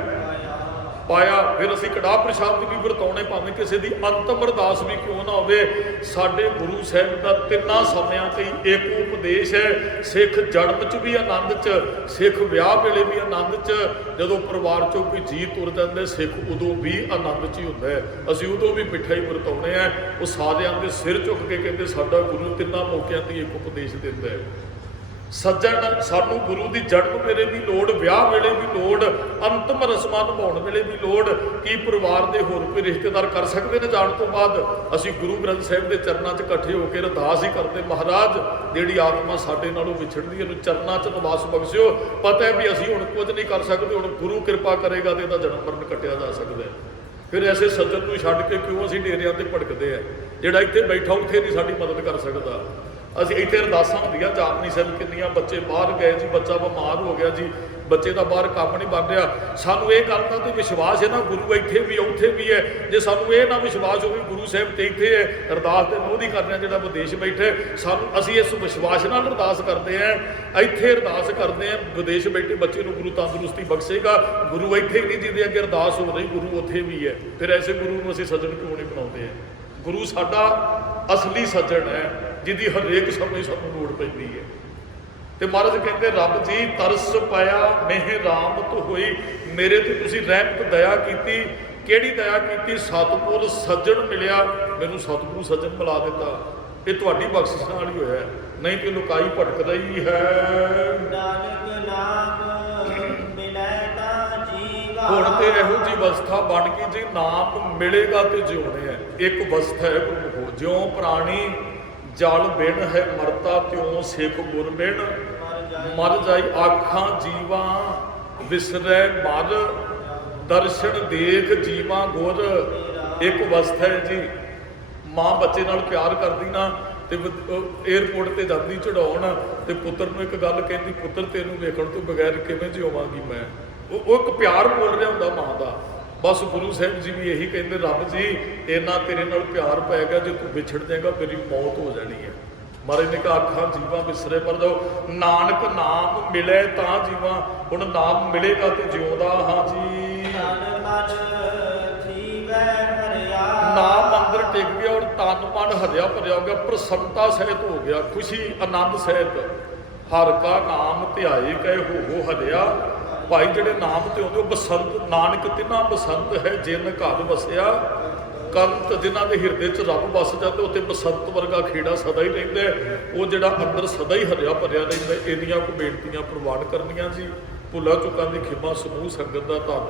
ਪਾਇਆ। ਫਿਰ ਅਸੀਂ ਕੜਾਹ ਪ੍ਰਸ਼ਾਦ ਵੀ ਵਰਤਾਉਣੇ, ਭਾਵੇਂ ਕਿਸੇ ਦੀ ਅੰਤਮ ਅਰਦਾਸ ਵੀ ਕਿਉਂ ਨਾ ਹੋਵੇ। ਸਾਡੇ ਗੁਰੂ ਸਾਹਿਬ ਦਾ 3 ਸਮਿਆਂ ਤੇ ਇੱਕ ਉਪਦੇਸ਼ ਹੈ। ਸਿੱਖ ਜਨਮ 'ਚ ਵੀ ਆਨੰਦ 'ਚ, ਸਿੱਖ ਵਿਆਹ ਵੇਲੇ ਵੀ ਆਨੰਦ 'ਚ, ਜਦੋਂ ਪਰਿਵਾਰ 'ਚੋਂ ਕੋਈ ਜੀ ਤੁਰ ਜਾਂਦਾ ਸਿੱਖ ਉਦੋਂ ਵੀ ਆਨੰਦ 'ਚ ਹੀ ਹੁੰਦਾ ਹੈ। ਅਸੀਂ ਉਦੋਂ ਵੀ ਮਿੱਠਾ ਹੀ ਵਰਤਾਉਣੇ ਆ। ਉਹ ਸਾਰਿਆਂ ਦੇ ਸਿਰ ਝੁੱਕ ਕੇ ਕਹਿੰਦੇ ਸਾਡਾ ਗੁਰੂ 3 ਮੌਕਿਆਂ ਤੇ ਇੱਕ ਉਪਦੇਸ਼ ਦਿੰਦਾ ਹੈ। ਸੱਜਣ ਸਾਨੂੰ ਗੁਰੂ ਦੀ ਜਨਮ ਵੇਲੇ ਵੀ ਲੋੜ, ਵਿਆਹ ਵੇਲੇ ਵੀ ਲੋੜ, ਅੰਤਮ ਰਸਮਾਂ ਨਿਭਾਉਣ ਵੇਲੇ ਵੀ ਲੋੜ। ਕੀ ਪਰਿਵਾਰ ਦੇ ਹੋਰ ਕੋਈ ਰਿਸ਼ਤੇਦਾਰ ਕਰ ਸਕਦੇ ਨੇ ਜਾਣ ਤੋਂ ਬਾਅਦ? ਅਸੀਂ ਗੁਰੂ ਗ੍ਰੰਥ ਸਾਹਿਬ ਦੇ ਚਰਨਾਂ 'ਚ ਇਕੱਠੇ ਹੋ ਕੇ ਅਰਦਾਸ ਹੀ ਕਰਦੇ, ਮਹਾਰਾਜ ਜਿਹੜੀ ਆਤਮਾ ਸਾਡੇ ਨਾਲੋਂ ਵਿਛੜਦੀ ਇਹਨੂੰ ਚਰਨਾਂ 'ਚ ਨਿਵਾਸ ਬਖਸ਼ਿਓ। ਪਤਾ ਹੈ ਵੀ ਅਸੀਂ ਹੁਣ ਕੁਝ ਨਹੀਂ ਕਰ ਸਕਦੇ, ਹੁਣ ਗੁਰੂ ਕਿਰਪਾ ਕਰੇਗਾ ਤੇ ਇਹਦਾ ਜਨਮ ਮਰਨ ਕੱਟਿਆ ਜਾ ਸਕਦਾ ਹੈ। ਫਿਰ ਐਸੇ ਸੱਜਣ ਨੂੰ ਛੱਡ ਕੇ ਕਿਉਂ ਅਸੀਂ ਡੇਰਿਆਂ ਤੇ ਭਟਕਦੇ ਆ? ਜਿਹੜਾ ਇੱਥੇ ਬੈਠਾ ਉੱਥੇ ਨਹੀਂ ਸਾਡੀ ਮਦਦ ਕਰ ਸਕਦਾ। ਅਸੀਂ ਇੱਥੇ ਅਰਦਾਸਾਂ ਹੁੰਦੀਆਂ ਜਾਪਨੀ ਸਾਹਿਬ, ਕਿੰਨੀਆਂ ਬੱਚੇ ਬਾਹਰ ਗਏ ਜੀ, ਬੱਚਾ ਬਿਮਾਰ ਹੋ ਗਿਆ ਜੀ, ਬੱਚੇ ਦਾ ਬਾਹਰ ਕੰਮ ਨਹੀਂ ਬਣ ਰਿਹਾ। ਸਾਨੂੰ ਇਹ ਗੱਲ ਦਾ ਤੇ ਵਿਸ਼ਵਾਸ ਹੈ ਨਾ, ਗੁਰੂ ਇੱਥੇ ਵੀ ਉੱਥੇ ਵੀ ਹੈ। ਜੇ ਸਾਨੂੰ ਇਹ ਨਾ ਵਿਸ਼ਵਾਸ ਹੋਵੇ ਗੁਰੂ ਸਾਹਿਬ ਤੇ ਇੱਥੇ ਹੈ, ਅਰਦਾਸ ਤੇ ਉਹਦੀ ਕਰਦੇ ਹਾਂ ਜਿਹੜਾ ਵਿਦੇਸ਼ ਬੈਠੇ, ਸਾਨੂੰ ਅਸੀਂ ਇਸ ਵਿਸ਼ਵਾਸ ਨਾਲ ਅਰਦਾਸ ਕਰਦੇ ਹਾਂ, ਇੱਥੇ ਅਰਦਾਸ ਕਰਦੇ ਹਾਂ ਵਿਦੇਸ਼ ਬੈਠੇ ਬੱਚੇ ਨੂੰ ਗੁਰੂ ਤੰਦਰੁਸਤੀ ਬਖਸ਼ੇਗਾ। ਗੁਰੂ ਇੱਥੇ ਵੀ ਨਹੀਂ, ਜਿਹਦੇ ਅੱਗੇ ਅਰਦਾਸ ਹੋ ਰਹੀ ਗੁਰੂ ਉੱਥੇ ਵੀ ਹੈ। ਫਿਰ ਐਸੇ ਗੁਰੂ ਨੂੰ ਅਸੀਂ ਸੱਜਣ ਕਿਉਂ ਨਹੀਂ ਬਣਾਉਂਦੇ ਹਾਂ? ਗੁਰੂ ਸਾਡਾ ਅਸਲੀ ਸੱਜਣ ਹੈ, ਜਿਹਦੀ ਹਰੇਕ ਸਮੇਂ ਸਾਨੂੰ ਲੋੜ ਪੈਂਦੀ ਹੈ। ਤੇ ਮਹਾਰਾਜ ਕਹਿੰਦੇ ਰੱਬ ਜੀ ਤਰਸ ਪਾਇਆ ਮੇਹ ਰਾਮਤ ਹੋਈ, ਮੇਰੇ ਤੇ ਤੁਸੀਂ ਰਹਿਮਤ ਦਇਆ ਕੀਤੀ। ਕਿਹੜੀ ਦਇਆ ਕੀਤੀ? ਸਤਿਗੁਰ ਸੱਜਣ ਮਿਲਿਆ, ਮੈਨੂੰ ਸਤਿਗੁਰੂ ਸੱਜਣ ਮਿਲਾ ਦਿੱਤਾ। ਇਹ ਤੁਹਾਡੀ ਬਖਸ਼ਿਸ਼ ਨਾਲ ਹੀ ਹੋਇਆ, ਨਹੀਂ ਤੇ ਲੁਕਾਈ ਭਟਕਦਾ ਹੀ ਹੈ। ਨਾਨਕ ਨਾਮ ਮਿਲੈ ਤਾਂ ਜੀਵਾ। ਹੁਣ ਤੇ ਇਹੋ ਜੀ ਅਵਸਥਾ ਬਣ ਗਈ ਜੀ, ਨਾਮ ਮਿਲੇਗਾ ਤੇ ਜਿਉਣੇ ਹੈ। ਇੱਕ ਅਵਸਥਾ ਹੈ ਗੁਰੂ, ਜਿਉਂ ਪ੍ਰਾਣੀ ਜਲ ਬਿਨ ਹੈ ਮਰਤਾ, ਤਿਉਂ ਸਿੱਖ ਗੁਰ ਬਿਨ ਮਰ ਜਾਈ। ਆਖਾਂ ਜੀਵਾ ਵਿਸਰੈ ਮਰ, ਦਰਸ਼ਨ ਦੇਖ ਜੀਵਾ ਗੁਰ। ਇੱਕ ਅਵਸਥਾ ਹੈ ਜੀ, ਮਾਂ ਬੱਚੇ ਨਾਲ ਪਿਆਰ ਕਰਦੀ ਨਾ, ਤੇ ਏਅਰਪੋਰਟ ਤੇ ਜਾਂਦੀ ਚੜਾਉਣ, ਤੇ ਪੁੱਤਰ ਨੂੰ ਇੱਕ ਗੱਲ ਕਹਿੰਦੀ, ਪੁੱਤਰ ਤੈਨੂੰ ਵੇਖਣ ਤੋਂ ਬਗੈਰ ਕਿਵੇਂ ਜਿਉਵਾਂਗੀ ਮੈਂ। ਉਹ ਇੱਕ ਪਿਆਰ ਬੋਲ ਰਿਹਾ ਹੁੰਦਾ ਮਾਂ ਦਾ। ਬਸ ਗੁਰੂ ਸਾਹਿਬ ਜੀ ਵੀ ਇਹੀ ਕਹਿੰਦੇ, ਰੱਬ ਜੀ ਇੰਨਾ ਤੇਰੇ ਨਾਲ ਪਿਆਰ ਪੈ ਗਿਆ, ਜੇ ਤੂੰ ਵਿਛੜ ਜਾਏਗਾ ਮੇਰੀ ਮੌਤ ਹੋ ਜਾਣੀ ਹੈ। ਮਹਾਰਾਜ ਨੇ ਕਿਹਾ ਆਖਾਂ ਜੀਵਾਂ ਵਿਸਰੇ ਪਰ ਜਾਓ, ਨਾਨਕ ਨਾਮ ਮਿਲੇ ਤਾਂ ਜੀਵਾਂ। ਹੁਣ ਨਾਮ ਮਿਲੇਗਾ ਤੇ ਜਿਉਂਦਾ ਹਾਂ ਜੀ। ਨਾਮ ਅੰਦਰ ਟਿਕ ਗਿਆ ਔਰ ਤਨ ਮਨ ਹਰਿਆ ਭਰਿਆ ਹੋ ਗਿਆ, ਪ੍ਰਸੰਨਤਾ ਸਹਿਤ ਹੋ ਗਿਆ, ਖੁਸ਼ੀ ਆਨੰਦ ਸਹਿਤ। ਹਰ ਕਾ ਨਾਮ ਧਿਆਏ ਕਹੇ ਹੋ ਹਰਿਆ। ਭਾਈ ਜਿਹੜੇ ਨਾਮ ਤੇ ਆਉਂਦੇ ਉਹ ਬਸੰਤ, ਨਾਨਕ ਤਿਨਾ ਬਸੰਤ ਹੈ ਜਿਨ ਘਰ ਵਸਿਆ। ਕੰਤ ਜਿਨ੍ਹਾਂ ਦੇ ਹਿਰਦੇ 'ਚ ਰੱਬ ਵਸ ਜਾਂਦਾ, ਉੱਥੇ ਬਸੰਤ ਵਰਗਾ ਖੇੜਾ ਸਦਾ ਹੀ ਰਹਿੰਦਾ। ਉਹ ਜਿਹੜਾ ਅੰਦਰ ਸਦਾ ਹੀ ਹਰਿਆ ਭਰਿਆ ਰਹਿੰਦਾ। ਇੰਨੀਆਂ ਕੁ ਬੇਨਤੀਆਂ ਪ੍ਰਵਾਨ ਕਰਨੀਆਂ ਜੀ। ਭੁੱਲਾਂ ਚੁੱਕਾਂ ਦੀ ਖਿਮਾ ਸਮੂਹ ਸੰਗਤ ਦਾ ਧੰਨਵਾਦ।